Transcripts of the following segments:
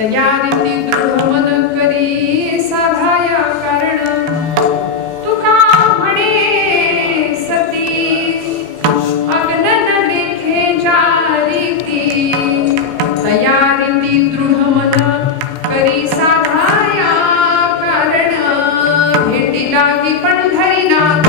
तयारी दृढ मन करी साधाया कारण तुका म्हणे सती अग्नन लेखे जारीती तयारी दृढ मन करी साधाया कारण भेटी लागी पंढरीनाथ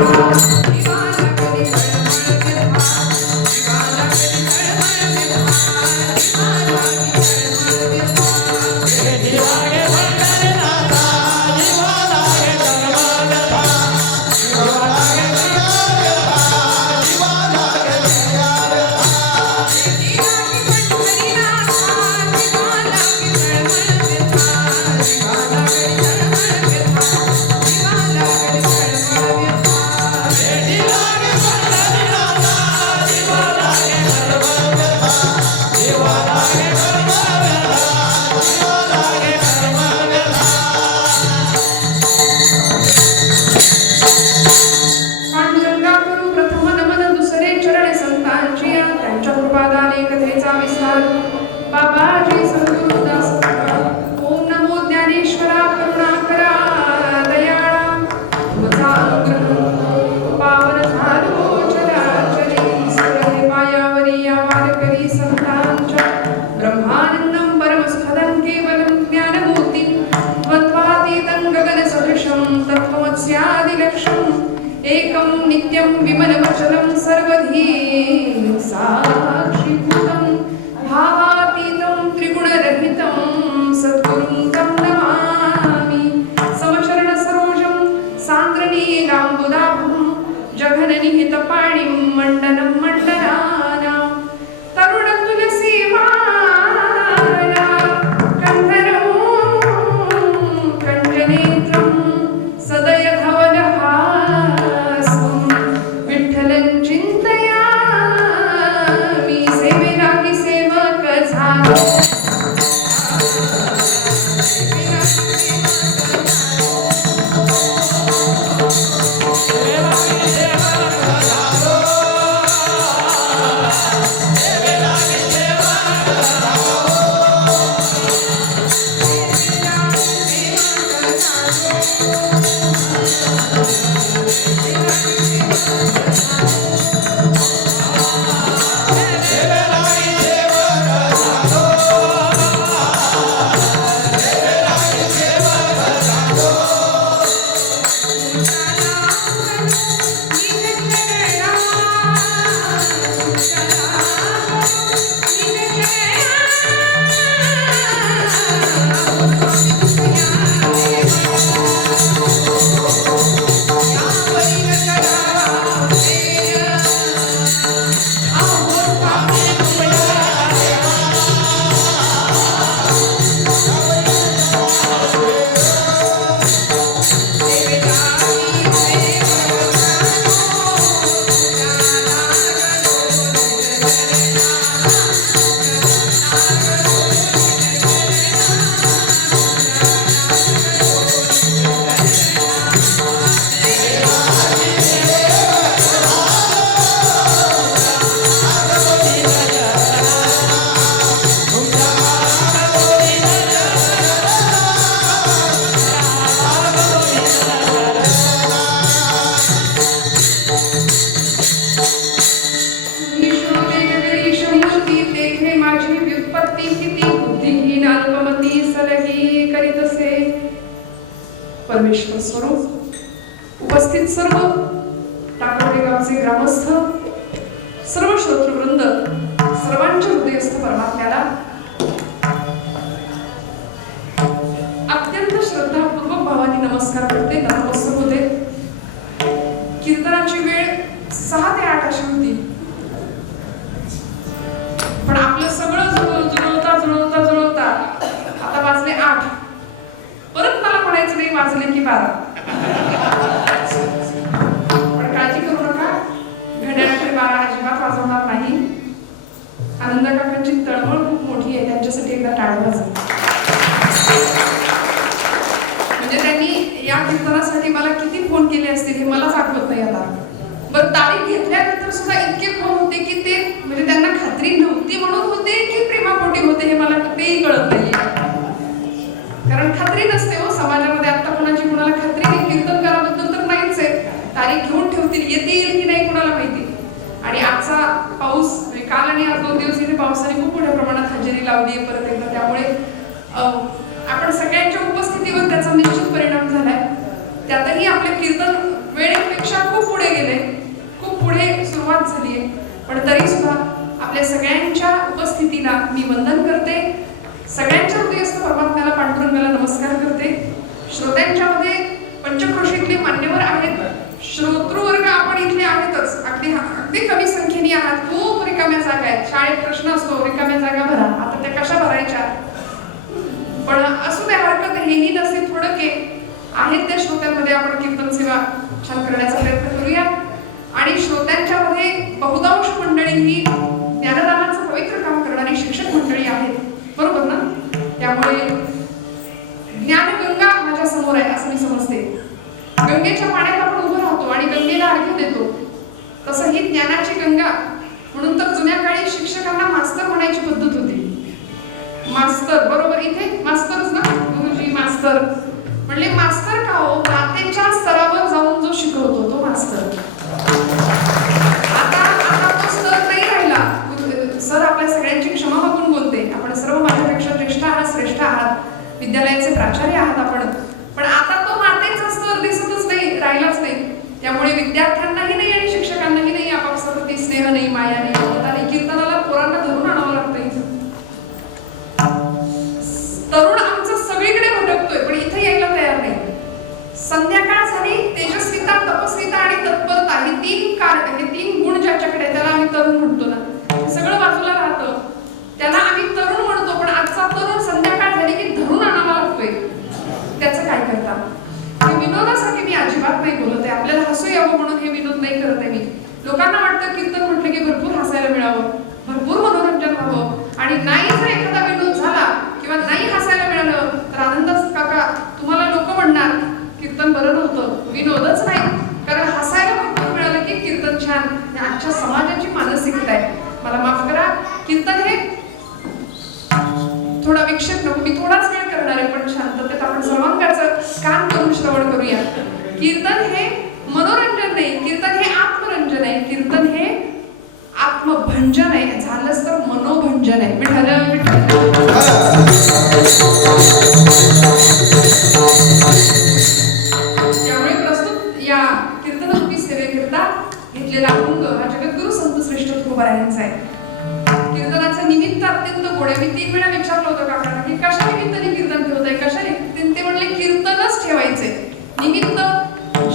बाबाजी सद्गुरुदास ओम नमो ज्ञानेश्वरा करुणाकरा दयाळा तुझा अनुग्रह पावन झालो चराचरी सर्वे मायावरी यावार करी संतांच्या ब्रह्मानंदं परमसुखदं केवलं ज्ञानमूर्ती द्वन्द्वातीतं गगनसदृशं तत्त्वमस्यादिलक्ष्यम् एकं नित्यं विमलमचलं सर्वधी साक्षीभूतं भावातीतं त्रिगुणरहितं सद्गुरुं तं नमामि समचरणसरोजं सान्द्रनीलाम्बुदाभं जघननिहितपाणिं मण्डनं मण्डनानां तरुणतुलसीमाला कन्धरं कञ्जनेत्रं सदयधवलहासं विठ्ठलं चिन्तयामि सेवेलागि सेवक झालो परमेश्वर स्वरूप उपस्थित सर्व टाकवडे गावचे ग्रामस्थ सर्व श्रोतृवृंद सर्वांच्या हृदयस्थ परमात्म्याला अत्यंत श्रद्धापूर्वक भावाने नमस्कार करते, नतमस्तक होते. कीर्तनाची वेळ 6 ते 8 अशी होती, पण आपलं सगळं जुळवता आता वाजले 8. परत मला म्हणायचं नाही वाजले की 12. पण काळजी करू नका, घड्याळाकडे 12 अजिबात वाजवणार नाही. आनंद काकांची तळमळ खूप मोठी आहे, त्यांच्यासाठी एकदा टाळ्या वाजवा. म्हणजे त्यांनी या कीर्तनासाठी मला किती फोन केले असतील हे मलाच आठवत नाही आता. बरं, तारीख घेतल्यानंतर सुद्धा इतके फोन होते की ते म्हणजे त्यांना खात्री नव्हती म्हणून होते की प्रेमापोटी होते हे मला तेही कळत नाहीये. खात्री नसते हो समाजामध्ये. आता कोणाची कोणाला खात्री नाही. कीर्तनकाराबद्दल तर नाहीच आहे. तारीख घेऊन ठेवतील, येतील की नाही कोणाला माहिती. आणि आजचा पाऊस काल आणि आज 2 दिवस इथे पावसाने खूप मोठ्या प्रमाणात हजेरी लावली आहे परत एकदा. त्यामुळे आपण सगळ्यांच्या उपस्थितीवर त्याचा निश्चित परिणाम झालाय. त्यातही आपले कीर्तन वेळेपेक्षा खूप पुढे गेले, खूप पुढे सुरुवात झाली आहे. पण तरी सुद्धा आपल्या सगळ्यांच्या उपस्थितीला मी वंदन करते. सगळ्यांच्या हृदयस्थ परमात्म्याला पांडुरंगाला नमस्कार करते. श्रोत्यांच्यामध्ये पंचक्रोशीतले मान्यवर आहेत, श्रोतृवर्ग आपण इथले आहेतच. अगदी कमी संख्येने आहात. खूप रिकाम्या जागा आहेत. शाळेत प्रश्न असतो रिकाम्या जागा भरा, आता त्या कशा भरायच्या. पण असू द्या, हरकत हेही नसे थोडके आहेत त्या श्रोत्यांमध्ये. आपण कीर्तन सेवा छान करण्याचा प्रयत्न करूया. आणि श्रोत्यांच्यामध्ये बहुतांश मंडळी ही ज्ञानदानाचं पवित्र काम करणारी शिक्षक मंडळी आहेत, बरोबर ना. त्यामुळे ज्ञानगंगा माझ्या समोर आहे असं मी समजते. गंगेच्या पाण्यात आपण उभं राहतो आणि गंगेला अर्घ्य देतो. तसं ही ज्ञानाची गंगा. म्हणून तर जुन्या काळी शिक्षकांना मास्तर म्हणायची पद्धत होती. मास्तर, बरोबर, इथे मास्तरच ना, गुरुजी मास्तर. म्हणले मास्तर का हो, मातेच्या स्तरावर जाऊन जो शिकवतो तो मास्तर. आता तो स्तर नाही राहिला. सर आपल्या सगळ्यांची क्षमा मागून बोलते. आपण सर्व माझ्यापेक्षा ज्येष्ठ आहात, श्रेष्ठ आहात, विद्यालयाचे प्राचार्य आहात आपण. पण आता तो मातेचा स्तर दिसतच नाही, राहिलाच नाही. त्यामुळे विद्यार्थ्यांनाही नाही आणि शिक्षकांनाही नाही आपापसात स्नेह नाही, माया नाही, ममता नाही. कीर्तनाला पोरांना धरून आणावं लागतं. तरुण आमचं सगळीकडे भटकतोय पण इथे यायला तयार नाही. संध्याकाळ झाली, तेजस्विता, तपस्विता आणि तत्परता हे 3 गुण ज्याच्याकडे, त्याला आम्ही तरुण म्हणतो ना. सगळं बाजूला राहतं, त्याला आम्ही तरुण म्हणतो. पण आजचा तरुण संध्याकाळ झाली की धरून आणावा लागतोय. त्याचं काय करता. हे विनोदासाठी मी अजिबात नाही बोलत आहे. आपल्याला हसू यावं म्हणून हे विनोद नाही करत आहे मी. लोकांना वाटतं कीर्तन म्हटलं की भरपूर हसायला मिळावं, भरपूर मनोरंजन व्हावं. आणि नाही जर एखादा विनोद झाला किंवा नाही हसायला मिळालं तर आनंदच काका तुम्हाला लोक म्हणणार कीर्तन बरं नव्हतं. विनोदच नाही, कारण हसायला भरपूर मिळालं की कीर्तन छान. आजच्या समाजाची मानसिकता आहे. मला माफ करा, कीर्तन हे थोडा विक्षेप नको, मी थोडाच वेळ करणार आहे पण शांततेत आपण सर्वांगाचं कान करून श्रवण करूया. कीर्तन हे मनोरंजन नाही, कीर्तन हे आत्मरंजन आहे. कीर्तन हे आत्मभंजन आहे, झालंच तर मनोभंजन आहे. त्यामुळे प्रस्तुत या कीर्तनरूपी सेवेकरता घेतलेला अभंग हा जगद्गुरु संत श्रेष्ठ तुकोबारायांचा आहे. कीर्तनाचं निमित्त अत्यंत गोड आहे. मी 3 वेळा विचारलं होतं काकांना की कशा निमित्ताने कीर्तन ठेवताय, कशा ते म्हणले कीर्तनच ठेवायचे निमित्त.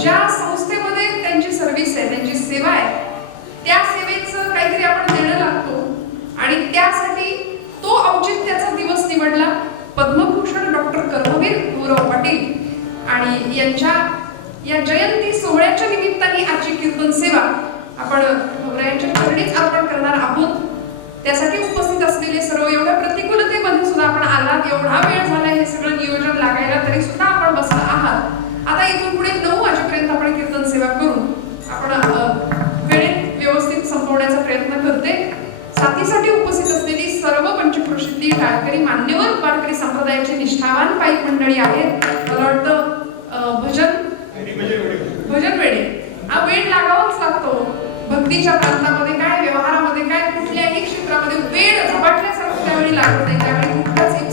ज्या संस्थेमध्ये त्यांची सर्व्हिस आहे, त्यांची सेवा आहे, त्या सेवेचं काहीतरी आपण देणं लागतो. आणि त्यासाठी तो औचित्याचा दिवस निवडला. पद्मभूषण डॉक्टर कर्मवीर गौरव पाटील आणि यांच्या या जयंती सोहळ्याच्या निमित्ताने आजची कीर्तन सेवा आपण गौरायांच्या चरणीच अर्पण करणार आहोत. त्यासाठी उपस्थित असलेले सर्व, एवढ्या प्रतिकूलतेमध्ये सुद्धा आपण आलात, एवढा वेळ झाला हे सगळं नियोजन लागायला, तरी सुद्धा आपण बसला आहात. आता इथून पुढे 9 वाजेपर्यंत आपण कीर्तन सेवा करून आपण वेळेत व्यवस्थित संपवण्याचा प्रयत्न करते. साथीसाठी उपस्थित असलेली सर्व पंचक्रोशीतली टाळकरी मान्यवर वारकरी संप्रदायाचे निष्ठावान पायी मंडळी आहेत. मला वाटतं भजन वेळे हा वेळ लागावाच लागतो. भक्तीच्या प्रांतामध्ये काय, व्यवहारामध्ये काय, कुठल्याही क्षेत्रामध्ये वेळ झपाटल्यासारखं त्यावेळी लागत नाही. त्यावेळी कुठलाच एक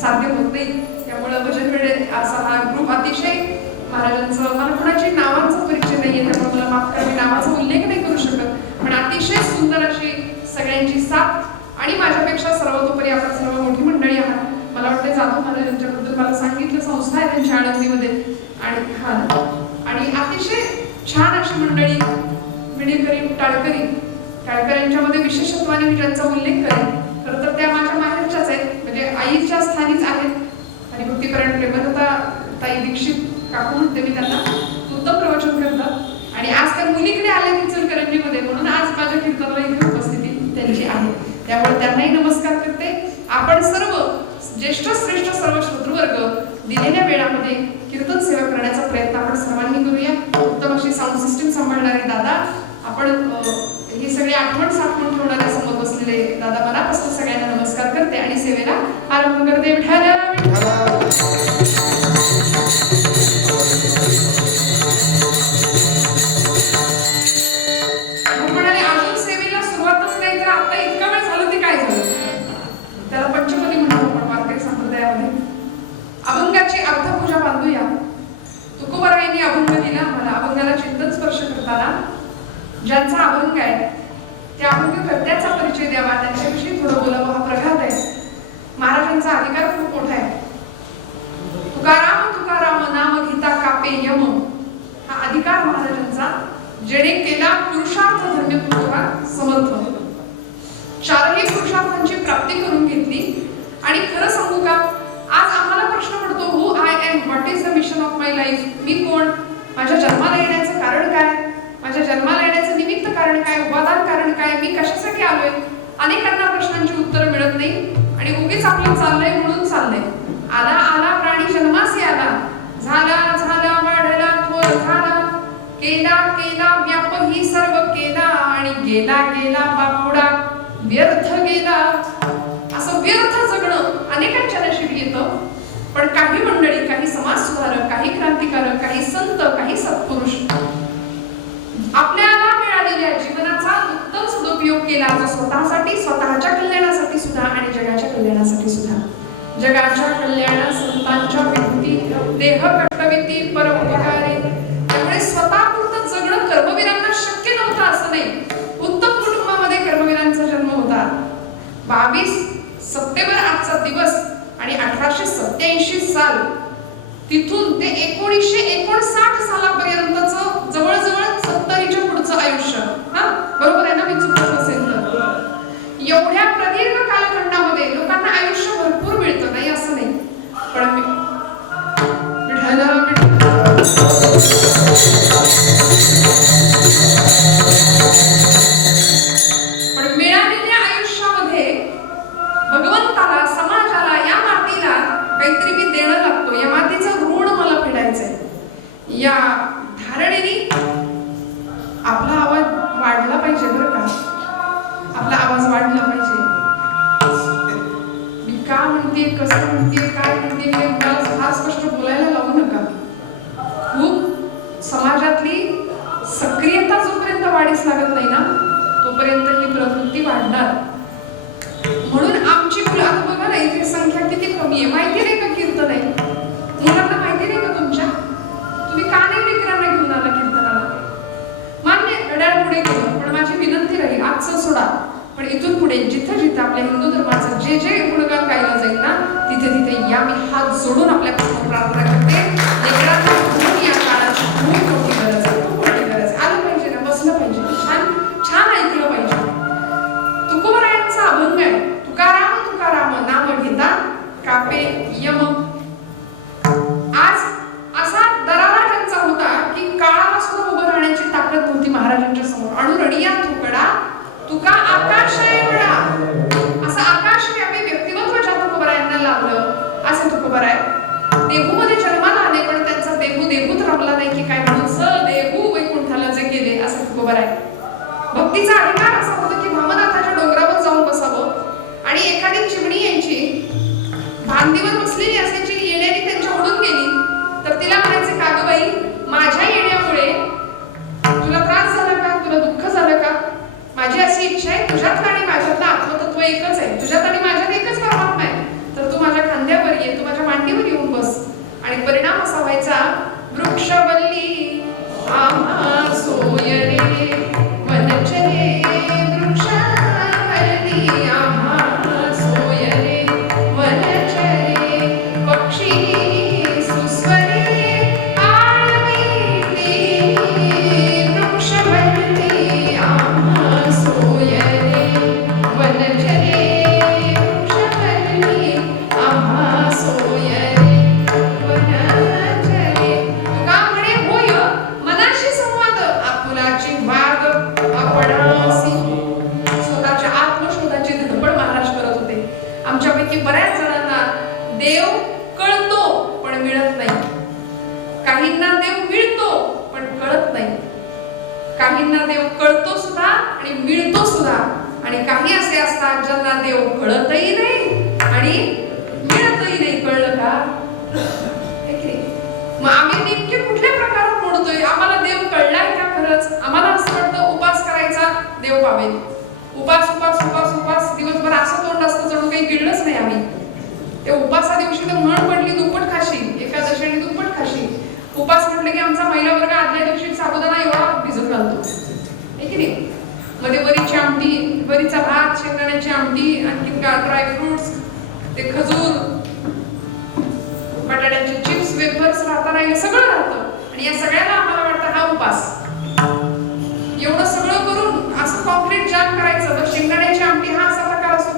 साध्य होत नाही. त्यामुळे भजन वेळे असा हा ग्रुप अतिशय महाराजांचं, मला कुणाची नावांचा परिचय नाहीये त्यामुळे मला माफ करा, मी नावाचा उल्लेख नाही करू शकत. पण अतिशय सुंदर अशी सगळ्यांची साथ आणि माझ्यापेक्षा सर्वतोपरी आपण सर्व मोठी मंडळी आहात. मला वाटतं जाधव महाराजांच्याबद्दल मला सांगितलं, संस्था आहे त्यांच्या आळंदीमध्ये. आणि अतिशय छान अशी मंडळी विणेकरी, टाळकऱ्यांच्यामध्ये विशेषत्वाने मी ज्यांचा उल्लेख करेन, खरं तर त्या माझ्या माहेरच्याच आहेत, म्हणजे आईच्या स्थानीच आहेत. हरिभक्तीपरायण प्रेमलता ताई दीक्षित काकू म्हणते मी त्यांना, उत्तम प्रवचन करतात. आणि आज त्या मुलीकडे आल्या इचलकरंजीमध्ये, म्हणून आज माझ्या कीर्तनाला इथे उपस्थिती त्यांची आहे. त्यामुळे त्यांनाही नमस्कार करते. आपण सर्व ज्येष्ठ श्रेष्ठ सर्व श्रोतृवर्ग दिलेल्या वेळामध्ये कीर्तन सेवा करण्याचा प्रयत्न आपण सर्वांनी करूया. उत्तम अशी साऊंड सिस्टीम सांभाळणारे दादा, आपण ही सगळी आठवण साठवून ठेवणाऱ्या समोर बसलेले दादा, मनापासून सगळ्यांना नमस्कार करते आणि सेवेला आरंभ करते. विठ्ठल पुरुषार्थांची प्राप्ती करून घेतली. आणि खरं सांगू का, आज आम्हाला प्रश्न पडतो, who I am, what is the mission of my life. मी कोण, माझ्या जन्माला येण्याचं कारण काय, माझ्या जन्माला येण्याचं निमित्त कारण काय, उपादान कारण काय, मी कशासाठी आलोय. अनेकांना प्रश्नांची उत्तरं मिळत नाही आणि उगीच आपलं चाललंय म्हणून चाललंय. आला आला प्राणी जन्मासी आला, झाला झाला वाढला थोर झाला, केला केला व्याप ही सर्व केला, आणि गेला गेला बापुडा व्यर्थ गेला. असं व्यर्थ जगणं अनेकांच्या नशिबी येतं. पण काही मंडळी, काही समाज सुधारक, काही क्रांतिकारक, काही संत, काही सत्पुरुष आपल्याला मिळालेल्या जीवनाचा उत्तम सदुपयोग केला, जो स्वतःसाठी, स्वतःच्या कल्याणासाठी सुद्धा आणि जगाच्या कल्याणासाठी सुद्धा. जगाच्या कल्याणा संतांच्या विभूती, देह कटविती परमोपकारे. त्यामुळे स्वतःपुरतं जगणं कर्मवीरांना शक्य नव्हतं असं नाही. उत्तम कुटुंबामध्ये कर्मवीरांचा जन्म होता. 22 सप्टेंबर आजचा दिवस आणि 1887 साल, तिथून ते 1959 सालापर्यंतचं जवळजवळ 70च्या पुढचं आयुष्य. बरोबर आहे ना, मी चुकत नसेल तर. एवढ्या प्रदीर्घ कालखंडामध्ये लोकांना आयुष्य भरपूर मिळतं, नाही असं नाही. पण मिळालेल्या आयुष्यामध्ये भगवंताला, समाजाला, या मातीला काहीतरी मी देणं लागतो. या मातीचं ऋण मला फेडायचंय. या धारणेने आपला आवाज वाढला पाहिजे बरं का, आपला आवाज वाढला पाहिजे. मी का म्हणते, कसं म्हणते, काय म्हणते, हे मला फार स्पष्ट बोलायला लावू नका. खूप समाजातली सक्रियता जोपर्यंत वाढीस लागत नाही ना, तोपर्यंत ही प्रवृत्ती वाढणार. म्हणून आमची मुलं, आता बघा ना इथे संख्या किती कमी आहे. माहिती नाही का कीर्तन आहे, मुलांना माहिती नाही का तुमच्या? तुम्ही का नाही लेकरांना घेऊन आला कीर्तनाला? मान्य, घड्याळ पुढे गेलं, पण माझी विनंती राहील, आजचं सोडा, पण इथून पुढे जिथं जिथं आपल्या हिंदू धर्माचं जे जे गुणगान गायला जाईल ना, तिथे तिथे या मी हात जोडून आपल्यापासून प्रार्थना करते. लेकरांना घेऊन या काळाची खूप मोठी गरज आहे, खूप मोठी गरज आहे. आलं पाहिजे ना, बसलं पाहिजे, छान छान ऐकलं पाहिजे. तुकोबरायांचा अभंग आहे, तुकाराम तुकाराम नाम घेता कापे यम. आज असा दरारा त्यांचा होता की काळापासून उभं राहण्याची ताकद नव्हती महाराजांच्या समोर. अणुरणिया तुकडा तुका आकाश एवढा, असं आकाशव्यापी व्यक्तिमत्व ज्या तुकोबरायांना लाभलं, असं तुकोबराय देहूमध्ये जन्माला आले, पण त्यांचा देहू देहूत रमला नाही की काय, म्हणून स देहू वैकुंठाला जे गेले, असं तुकोबराय. भक्तीचा अधिकार असा होता की भामनाथाच्या डोंगरावर जाऊन बसावं आणि एखादी चिमणी यायची, भांदीवर बसलेली असायची, येण्याने त्यांच्या उडून गेली तर तिला म्हणायचे, का गं बाई, माझ्या येण्यामुळे तुला त्रास झाला का, तुला दुःख झालं का? माझी अशी इच्छा आहे, तुझ्यातलं आणि माझ्यातलं आत्मतत्व एकच आहे, तुझ्यात आणि माझ्यात एकच परमात्मा आहे, तर तू माझ्या खांद्यावर ये, तू माझ्या मांडीवर येऊन बस. आणि परिणाम असा व्हायचा, वृक्षवल्ली आम्हा सोय रे वनचरे, वृक्षवल्ली आम्हा सोय रे वनचरे, पक्षी सुस्वरे आळविते, वृक्षवल्ली आम्हा सोय रे वनचरे, वृक्षवल्ली आम्हा सोय रे वनचरे. तुका म्हणे होय मनाशी संवाद, आपुलाची वाद आपणासी. स्वतःच्या आत्मशोधाची धडपड महाराज करत होते. आमच्यापैकी बऱ्याच जणांना देव कळतो पण मिळत नाही. काहींना देव मिळतो पण कळत नाही. काहींना देव कळतो सुद्धा आणि मिळतो सुद्धा, आणि काही असे असतात ज्यांना देव कळतही नाही आणि मिळतही नाही. कळलं का? मग आम्ही नेमके कुठल्या प्रकारात मोडतोय? आम्हाला देव कळलाय का खरंच? आम्हाला असं वाटतं उपास करायचा देव पावेल, उपास उपास उपास उपास दिवसभर असं तोंड असतं जणू काही गिळलंच नाही आम्ही. ते उपासा दिवशी तर म्हण पडली दुप्पट खाशील, एकादशी आणि दुप्पट खाशील. उपास म्हटलं की आमचा महिला वर्ग आदल्या दिवशी साबुदाणा एवढा भिजत घालतो, आहे की नाही? मध्ये वरीची आमटी, वरीचा भात, शेंगदाण्याची आमटी, आणखी ड्रायफ्रुट्स, ते खजूर, बटाट्याचे चिप्स, वेफर्स राहता राहिले, सगळं राहतं. आणि या सगळ्याला आम्हाला वाटतं हा उपास. एवढं सगळं करून असं कॉन्क्रीट जाम करायचं, तर शेंगदाण्याची आमटी हा असा प्रकार असतो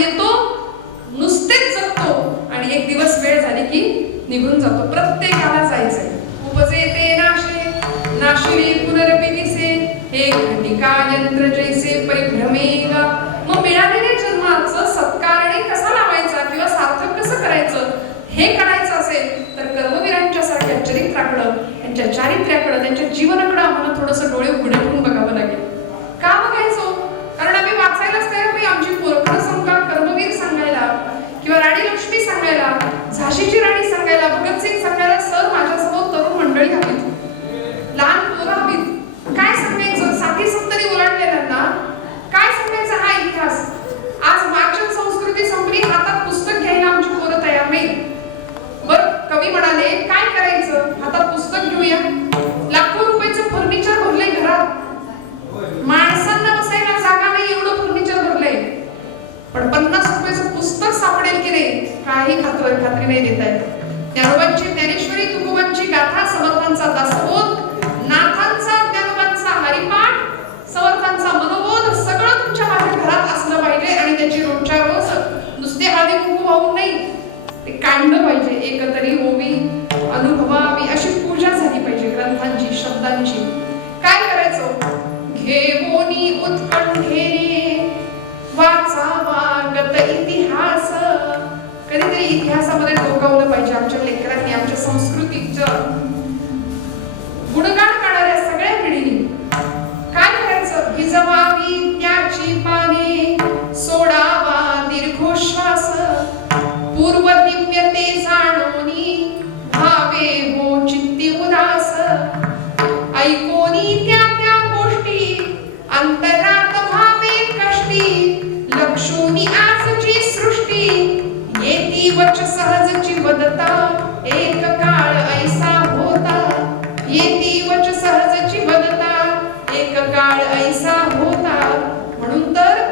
येतो, नुसतेच जगतो आणि एक दिवस वेळ झाली की निघून जातो. प्रत्येकाला जायचंय. उपजे ते नाशे नाशिरी पुनरपि दिसे, हे घटिका यंत्र जैसे परिभ्रमेगा. मग मिळालेल्या जन्माचं सत्कारणे कसा लावायचा किंवा सार्थक कसं करायचं हे करायचं असेल तर कर्मवीरांच्या सारख्या चरित्राकडं, त्यांच्या चारित्र्याकडं, त्यांच्या जीवनाकडं आम्हाला थोडंसं डोळे उघडे ठेवून बघावं लागेल. का बघायचो? कारण आम्ही वाचायलाच तयार नाही. आमची पोरखड संघा कर्मवीर सांगायला किंवा राणी लक्ष्मी सांगायला, झाशीची राणी सांगायला, भगतसिंग सांगायला सर माझ्यासमोर तरुण मंडळी हवीत, लहान पोरं हवीत. काय सांगायचं? 60-70 ओलांडलेल्यांना काय सांगायचं हा इतिहास? आज वाचन संस्कृती संपली, हातात पुस्तक घ्यायला आमची पोरं तयार नाही. बरं, कवी म्हणाले काय करायचं? हातात पुस्तक घेऊया. लाखो रुपयाचं फर्निचर भरलंय घरात, माणसांना बसायला जागा नाही एवढं फर्निचर भरलंय, पण 50 रुपयाचं पुस्तक सापडेल की नाही काही खात्री नाही देता येत. ज्ञानोबांची ज्ञानेश्वरी, तुकोबांची गाथा, समर्थांचा दासबोध, नाथांचा ज्ञानोबांचा हरिपाठ, समर्थांचा मनोबोध सगळं तुमच्या माझ्या घरात असलं पाहिजे आणि त्याची रोजच्या रोज नुसते हळदी कुंकू वाहून नाही, ते काढलं पाहिजे. एकतरी होवी अनुभवावी अशी पूजा झाली पाहिजे ग्रंथांची, शब्दांची. काय करायचं? घेवोनी उत्कंठेने वाचावा गत इतिहास. कधीतरी इतिहासामध्ये डोकावलं पाहिजे आमच्या लेकरांनी, आमच्या संस्कृतीचं गुणगान करणाऱ्या सगळ्या पिढीने. काय करायचं? भिजवावी त्याची पाने, सोडावा दीर्घोश्वास, पूर्व दिव्यते जाणोनी भावे हो चित्ती उदास. ऐकोनी त्या त्या गोष्टी अंतरात भावे कष्टी, लक्षोनी आजची सृष्टी येती वच सहजची वदता, एक काळ ऐसा होता. येती वच सहजची वदता, एक काळ ऐसा होता. म्हणून तर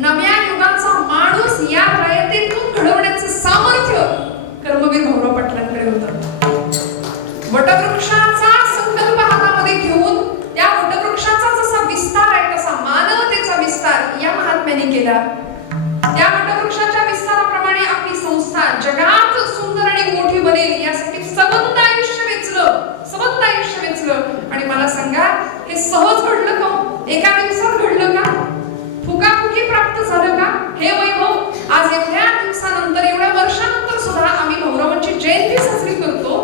नव्या युगाचा माणूस या रयतेतून घडवण्याचं सामर्थ्य कर्मवीर भाऊराव पाटलांकडे होतं. वटवृक्षाचा संकल्प हातामध्ये घेऊन त्या वटवृक्षाचा जसा विस्तार आहे तसा मानवतेचा विस्तार या महात्म्याने केला. त्या वटवृक्षाच्या विस्ताराप्रमाणे आपली संस्था जगात सुंदर आणि मोठी बनेल यासाठी सबंध आयुष्य वेचलं. आणि मला सांगा, हे सहज घडलं का? एका दिवसात घडलं का? फुकाफुकी प्राप्त झालं का? हे वैभव आज एवढ्या दिवसानंतर, एवढ्या वर्षानंतर सुद्धा आम्ही भाऊरावांची जयंती साजरी करतो.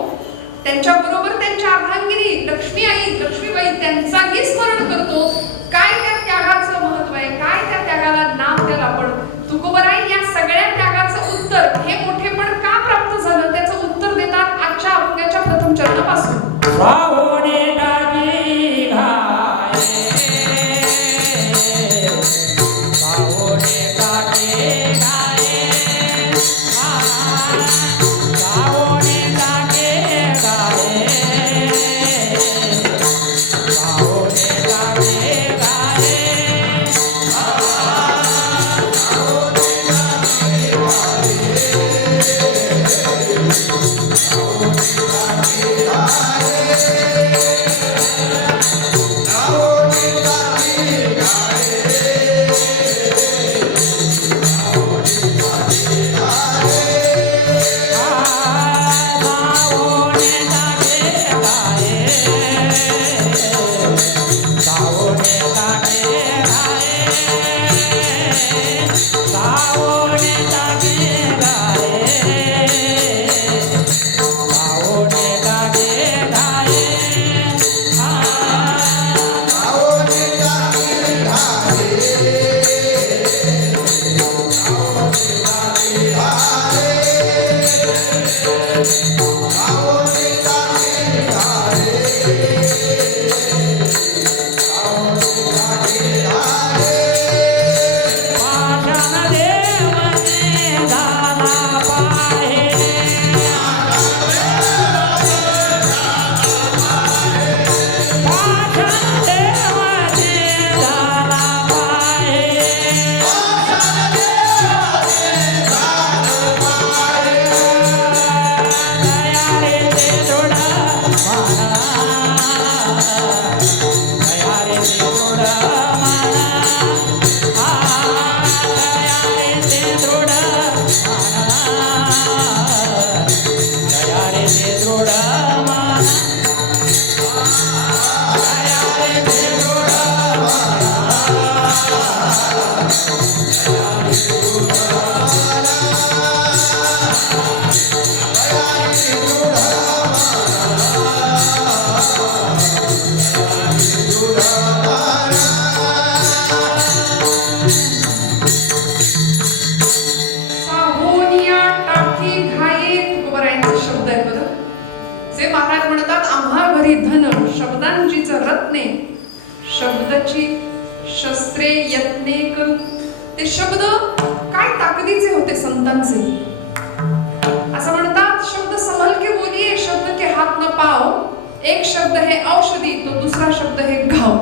त्यांच्या बरोबर त्यांच्या अर्धांगिनी लक्ष्मी आई, लक्ष्मीबाई त्यांचाही स्मरण करतो. काय त्या त्यागाचं महत्व आहे, काय त्या त्यागाला नाम द्याल आपण. तुकोबराई या सगळ्या त्यागाचं उत्तर, हे मोठेपण का प्राप्त झालं त्याचं उत्तर देतात आजच्या अभंगाच्या प्रथम चरणापासून. Hare महाराज म्हणतात आम्हा घरी धन शब्दांचीच रत्ने शब्दाची शस्त्रे यत्ने करू. ते शब्द काय ताकदीचे होते संतांचे. असं म्हणतात शब्द संभल के बोलिए शब्द के हात न पाव. एक शब्द हे औषधी तो दुसरा शब्द हे घाव.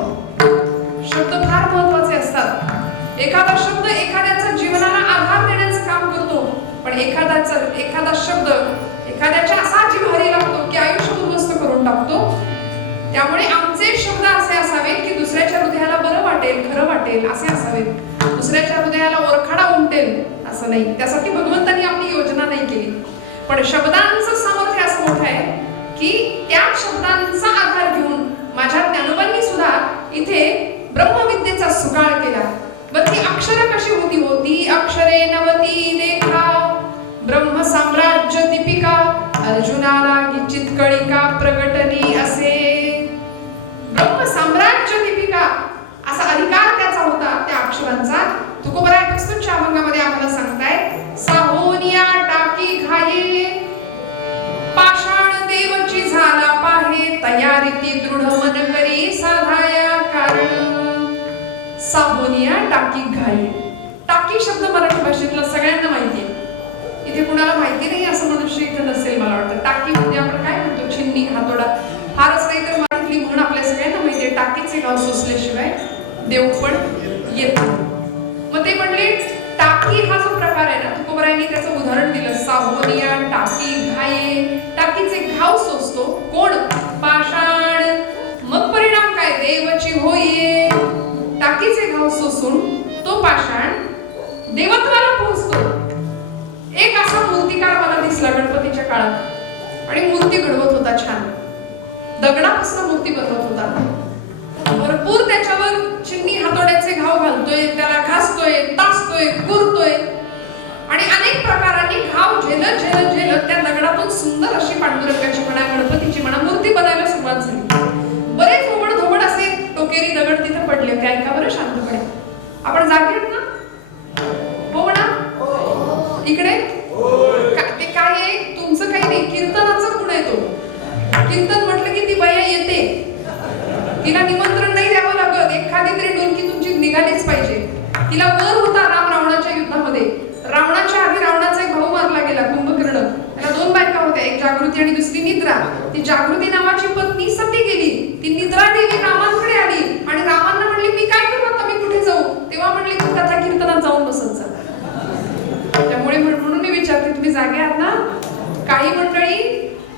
शब्द फार महत्वाचे असतात. एखादा शब्द एखाद्याचा जीवनाला आधार देण्याचं काम करतो, पण एखादा शब्द एखाद्याच्या असा जिव्हारी लागतो की आयुष्य उद्ध्वस्त करून टाकतो. त्यामुळे आमचे शब्द असे असावेत की दुसऱ्याच्या हृदयाला बरं वाटेल, खरं वाटेल असे असावेत. दुसऱ्याच्या हृदयाला ओरखाडा उमटेल असं नाही. त्यासाठी भगवंतांनी आपली योजना नाही केली. पण शब्दांचं सामर्थ्य असं मोठं आहे की त्या शब्दांचा आधार घेऊन माझ्या ज्ञानोबांनी सुद्धा इथे ब्रह्मविद्येचा सुकाळ केला. व ती अक्षर कशी होती अक्षरे नवती देखा ब्रह्म साम्राज्य दीपिका अर्जुनाला गिचित कळिका प्रगटली असे. ब्रह्म साम्राज्य दीपिका असा अधिकार त्याचा होता त्या अक्षरांचा. तुकोबराय पुस्तकच्या अभंगामध्ये आम्हाला सांगताय साहोनिया टाकी घाये पाषाण देवची झाला पाहे तयारीती दृढ मन करी साधाया कारण. साहोनिया टाकी घाये. टाकी शब्द मराठी भाषेतला सगळ्यांना माहिती आहे. इथे कुणाला माहिती नाही असं मनुष्य इथे नसेल मला वाटतं. टाकी म्हणजे आपण काय म्हणतो छिन्नी हातोडा. फारच नाही तर मराठीतली म्हण आपल्या सगळ्यांना माहिती आहे टाकीचे गाव सोसल्याशिवाय देव पण येत. मग ते म्हणले टाकी हा जो प्रकार आहे ना तुकोबरायांनी त्याचं उदाहरण दिलं. साहोनिया टाकी घाये. टाकीचे घाव सोसतो कोण पाषाण. मग परिणाम काय देवची होये. टाकीचे घाव सोसून तो पाषाण देवत्वाला पोहोचतो. एक असा मूर्तिकार मला दिसला गणपतीच्या काळात आणि मूर्ती घडवत होता. छान दगडापासून मूर्ती बनवत होता. भरपूर त्याच्यावर चिन्नी हातोड्याचे घाव घालतोय, त्याला घासतोय, तासतोय, कुरतोय आणि अनेक प्रकारांनी घाव झेलत झेलत झेलत त्या दगडातून सुंदर अशी पांडुरंगाची म्हणा गणपतीची म्हणा मूर्ती बनायला सुरुवात झाली. बरेच ओबड धोबड असे टोकेरी दगड तिथे पडले होते. ऐका बरं शांतपणे. आपण जागे आहेत ना? हो ना? इकडे ते काय आहे तुमचं काही नाही कीर्तनाचं गुण आहे तो. कीर्तन म्हटलं की ती बाया येते. तिला निमंत्रण नाही द्यावं लागत. एखादी तरी डोलकी तुमची निघालीच पाहिजे. तिला वर होता राम रावणाच्या युद्धामध्ये. रावणाच्या आधी रावणाचा एक भाऊ मारला गेला कुंभकर्ण. त्याला दोन बायका होत्या, एक जागृती आणि दुसरी निद्रा. ती जागृती नावाची पत्नी सती गेली. ती निद्रा देवी रामांकडे आली आणि रामांना म्हणली मी काय करू आता मी कुठे जाऊ. तेव्हा म्हणली तू कथा कीर्तनात जाऊन बसत जा. त्यामुळे म्हणून मी विचारते तुम्ही जागे आहात ना? काही मंडळी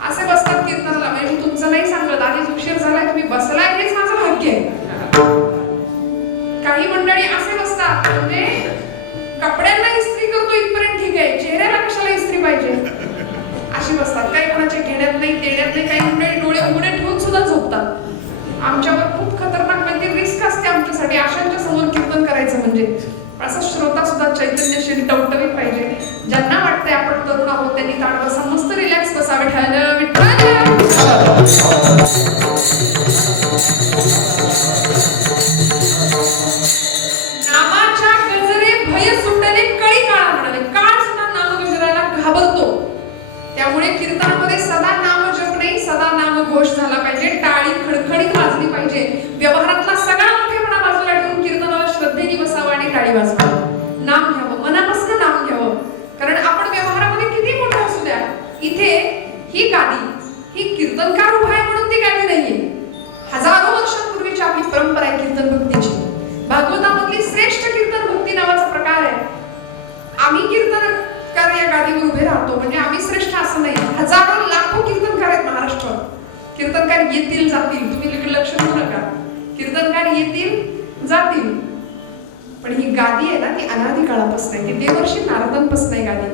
असे बसतात कीर्तनाला. म्हणजे तुमचं नाही सांगत आधीच उशीर झालाय तुम्ही बसलाय हेच माझं भाग्य आहे. काही मंडळी असे बसतात म्हणजे कपड्यांना इस्त्री करतो इथपर्यंत ठीक आहे, चेहऱ्याला कशाला इस्त्री पाहिजे अशी बसतात. काही कोणाच्या घेण्यात नाही देण्यात नाही. काही मंडळी डोळे उघडे ठेवून सुद्धा झोपतात. आमच्यावर खूप खतरनाक म्हणजे रिस्क असते आमच्यासाठी अशांच्या समोर कीर्तन करायचं म्हणजे. असं श्रोता सुद्धा चैतन्यशील टवटवीत पाहिजे. ज्यांना वाटतंय आपण तरुण आहोत त्यांनी ताट बसा, मस्त रिलॅक्स बसा. विठ्ठल विठ्ठल. नामाच्या गजरे भय सुटले कळी काळा म्हणाले. काळ सुद्धा नामगजराला घाबरतो. त्यामुळे कीर्तनामध्ये सदा नाम जप नाही सदा नाम घोष झाला पाहिजे. टाळी खडखडीत वाजली पाहिजे. व्यवहारातला सगळा मोठेपणा बाजूला ठेवून कीर्तनाला श्रद्धेने बसावं आणि टाळी वाजवावं. नाम घ्यावं, मनापासून नाम घ्यावं. कारण आपण व्यवहारामध्ये किती मोठे असू द्या इथे ही गादी ही कीर्तनकार उभा आहे म्हणून ती गादी नाहीये. हजारो वर्षांपूर्वीची आपली परंपरा आहे कीर्तन भक्तीची. भागवतामधली श्रेष्ठ कीर्तन भक्ती नावाचा प्रकार आहे. आम्ही कीर्तनकार या गादीवर उभे राहतो म्हणजे आम्ही श्रेष्ठ असं नाही. हजारो लाखो कीर्तनकार आहेत महाराष्ट्रात. कीर्तनकार येतील जातील, तुम्ही लक्ष देऊ नका. कीर्तनकार येतील जातील, पण ही गादी आहे ना ती अनादी काळापासून आहे. ती देवर्षी नारदांपासून आहे गादी.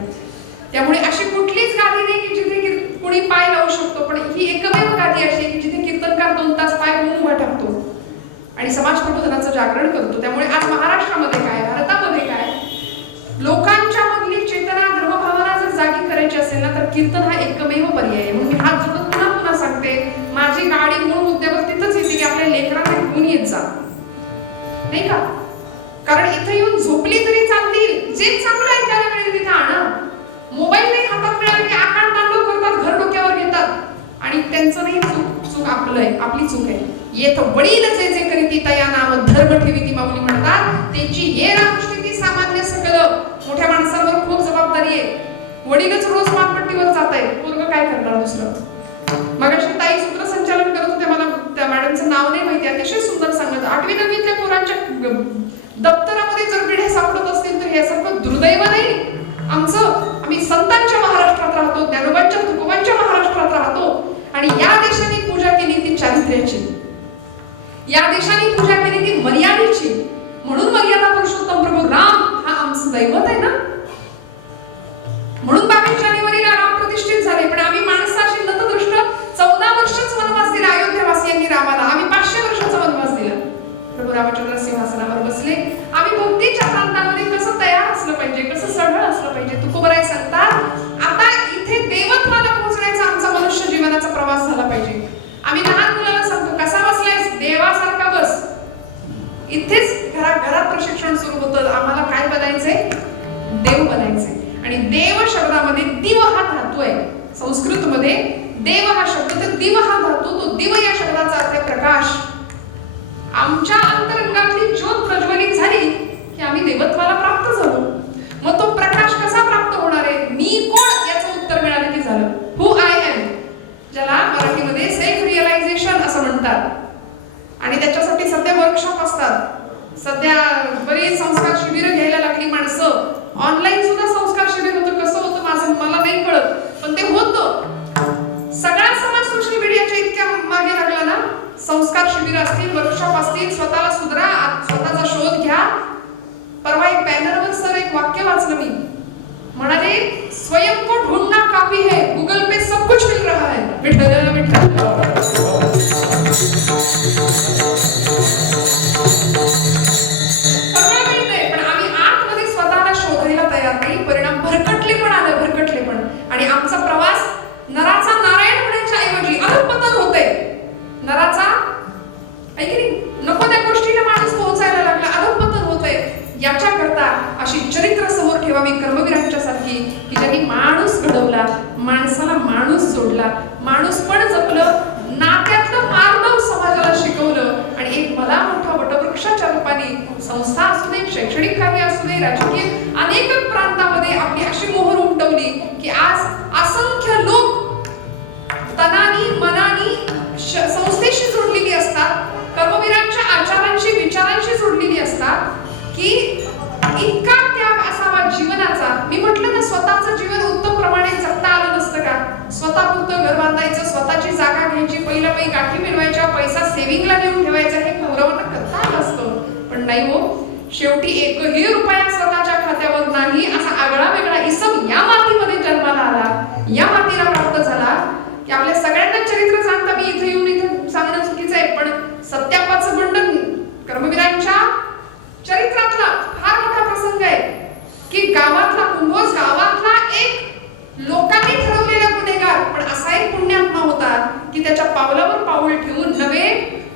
त्यामुळे अशी कुठलीच गादी नाही की जिथे कोणी पाय लावू शकतो. पण ही एकमेव गादी अशी की जिथे कीर्तनकार 2 तास पाय होऊन उभा टाकतो आणि समाज प्रबोधनाचं जागरण करतो. त्यामुळे आज महाराष्ट्रामध्ये काय भारतामध्ये काय लोकांच्या मधली चेतना धर्मभावना जर जागी करायची असेल ना तर कीर्तन हा एकमेव पर्याय आहे. म्हणून मी हात जोडून पुन्हा पुन्हा सांगते माझी गाडी मूळ मुद्द्यावर तिथंच येते की आपल्या लेकरांना घेऊन येत जा नाही का. कारण इथे येऊन झोपली तरी चालतील. जे चांगलं आहे त्याला वेळेला तिथे आणा. मोबाईल नाही हातात मिळाला की आकांड तांडव करतात, घर डोक्यावर घेतात आणि त्यांचं नाही वडीलच रोज मानपट्टीवर जात आहे, मुलगा काय करणार दुसरं? मगाशी ताई सूत्रसंचालन करत होते, मला त्या मॅडमचं नाव नाही माहिती, अतिशय सुंदर सांगत. 8वी 9वीतल्या पोरांच्या दप्तरामध्ये जर पिढ्या सापडत असतील तर हे सर्व दुर्दैव नाही आमचं. आम्ही संतांच्या महाराष्ट्रात राहतो, ज्ञानोबांच्या तुकोबांच्या महाराष्ट्रात राहतो आणि या देशाने पूजा केली ती चारित्र्याची, या देशाने पूजा केली ती मर्यादेची. म्हणून मर्यादा पुरुषोत्तम प्रभू राम हा आमचं दैवत आहे ना. म्हणून 22 जानेवारीला राम प्रतिष्ठित झाले. पण आम्ही माणसं अशी नतदृष्ट 14 वर्षच वनवास दिला अयोध्यावासियांनी रामाला. आम्ही 500 वर्षाचा वनवास दिला. प्रभू रामचंद्र सिंहासनावर बसले. आम्ही भक्तीच्या प्रांतामध्ये कसं तयार असलं पाहिजे, कसं सढळ असलं पाहिजे. तुकोबराय सांगतात आता इथे देवत्वाला पोहोचण्याचा आमचा मनुष्य जीवनाचा प्रवास झाला पाहिजे. आम्ही लहान मुलाला सांगतो कसा बसलायस, देवासारखा बस. इथेच घरात प्रशिक्षण सुरू होतं. आम्हाला काय बनायचंय? देव बनायचंय. आणि देव शब्दामध्ये दिव हा धातू आहे. संस्कृतमध्ये देव हा शब्द, तर दिव हा धातू, तो दिव या शब्दाचा अर्थ आहे प्रकाश. आमच्या अंतरंगातली ज्योत प्रज्वलित झाली की आम्ही देवत्वाला प्राप्त झालो. मग तो प्रकाश कसा प्राप्त होणार आहे? मी कोण याचं उत्तर मिळालं की झालं. हु आय एम, ज्याला मराठीमध्ये सेल्फ रिअलायझेशन असं म्हणतात. आणि त्याच्यासाठी सध्या वर्कशॉप असतात. सध्या बरीच संस्कार शिबिरं घ्यायला लागली माणसं. ऑनलाईन सुद्धा संस्कार शिबिर होतं. कसं होतं माझं मला नाही कळत, पण ते होतं. सगळा समाज सोशल मीडियाच्या इतक्या मागे लागला ना. संस्कार शिबिर असतील, वर्कशॉप असतील, स्वतःला सुधरा, स्वतःचा शोध घ्या. परवा एक बॅनरवर सर एक वाक्य वाचलं मी, म्हणाले स्वयं को ढूंढना काफी है, गूगल पे सब कुछ मिल रहा है. विठ्ठल विठ्ठल. सगळं मिळतंय, पण आम्ही आतमध्ये स्वतःला शोधायला तयार नाही. परिणाम भरकटले पण आले, भरकटले पण. आणि आमचा प्रवास नराचा नारायण होण्याच्या ऐवजी अधःपतन होतंय. नराचा ऐकली नको त्या गोष्टीला माणूस पोहोचायला लागला, अधःपतन होतंय. याच्या करता अशी चरित्र समोर ठेवावी कर्मवीरांच्या सारखी, की ज्यांनी माणूस घडवला, माणसाला माणूस जोडला, माणूस पण जपलं, नात्यातलं मार्दव समाजाला शिकवलं. आणि एक मला मोठा वटवृक्षाच्या रूपाने संस्था असू दे, शैक्षणिक कार्य असू दे, राजकीय अनेक प्रांतामध्ये आपली अशी मोहर उमटवली की आज असंख्य लोक तनानी मनानी संस्थेशी जोडलेली असतात, कर्मवीरांच्या आचारांशी विचारांशी जोडलेली असतात. की इतका त्याग असावा जीवनाचा. मी म्हटलं ना, स्वतःचं जीवन उत्तम प्रमाणे जगता आलं नसतं का? स्वतःपुरतं घर बांधायचं, स्वतःची जागा घ्यायची, पहिलं काही गाठी मिळवायच्या, पैसा सेव्हिंगला नेऊन ठेवायचा, हे कौरवांना करता आलं असतं. पण नाही हो, शेवटी एकही रुपया स्वतःच्या खात्यावर नाही असा आगळा वेगळा इसम या मातीमध्ये जन्माला आला, या मातीला प्राप्त झाला. की आपल्या सगळ्यांना चरित्र सांगता मी इथे येऊन इथे सांगणं चुकीचं आहे, पण सत्यापाचं बंधन कर्मवीरांच्या चरित्रातला फार मोठा प्रसंग आहे. की गावातला कुंभोज गावातला एक लोकांनी ठरवलेला गुन्हेगार, पण असा एक पुण्यात्मा होता की त्याच्या पावलावर पाऊल ठेवून नव्हे,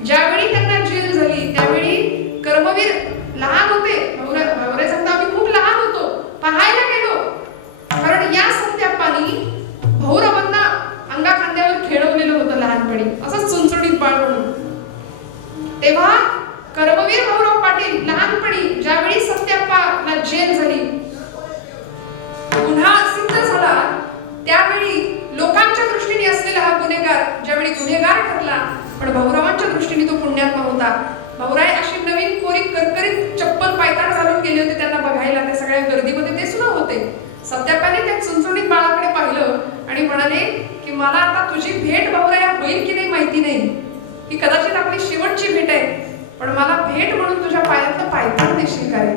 ज्यावेळी त्यांना जेल झाली त्यावेळी कर्मवीर लहान होते. भाऊराय सांगता आम्ही खूप लहान होतो, पाहायला गेलो. कारण या सत्यापानी भाऊरावांना अंगा खांद्यावर खेळवलेलं होतं लहानपणी, असंच चुंचुडीत बाळ म्हणून. तेव्हा कर्मवीर भाऊराव पाटील लहानपणी ज्यावेळी सत्याप्पाला जेल झाली, गुन्हा सिद्ध झाला, त्यावेळी लोकांच्या दृष्टीने असलेला हा गुन्हेगार ज्यावेळी गुन्हेगार ठरला, पण भाऊरावांच्या दृष्टीने तो पुण्यात्मा होता. भाऊराय अशी नवीन कोरी करकरीत चप्पल पायतान घालून गेले होते त्यांना बघायला. त्या सगळ्या गर्दीमध्ये ते सुद्धा होते. सत्याप्पाने त्या चुंचुणीत बाळाकडे पाहिलं आणि म्हणाले की मला आता तुझी भेट भाऊराया होईल की नाही माहिती नाही, ही कदाचित आपली शेवटची भेट आहे, पण मला भेट म्हणून तुझ्या पायातलं पायतान देशील का रे?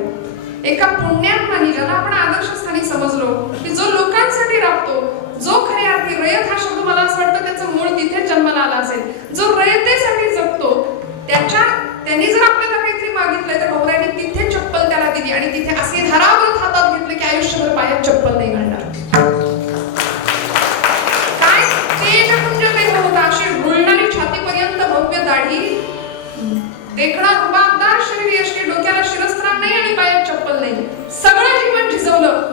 एका पुण्यात्माने, ज्याला आपण आदर्शस्थानी समजलो, की जो लोकांसाठी राबतो, जो खऱ्या अर्थी रयत हा शब्द मला असं वाटतं त्याचं मूळ तिथेच जन्माला आला असेल, जो रयतेसाठी जगतो, त्यांनी जर आपल्याला काहीतरी मागितलंय तर भाऊरायाने तिथे चप्पल त्याला दिली आणि तिथे असे धाराव्रत हातात घेतले की आयुष्यभर पायात चप्पल नाही घालणार. काय तेजपुंज देह होता, अशी रुळणारी छातीपर्यंत भव्य दाढी, देखणा रुबाबदार शरीर, यशके डोक्याला शिरस्त्राण नाही आणि पायात चप्पल नाही. सगळं जीवन झिजवलं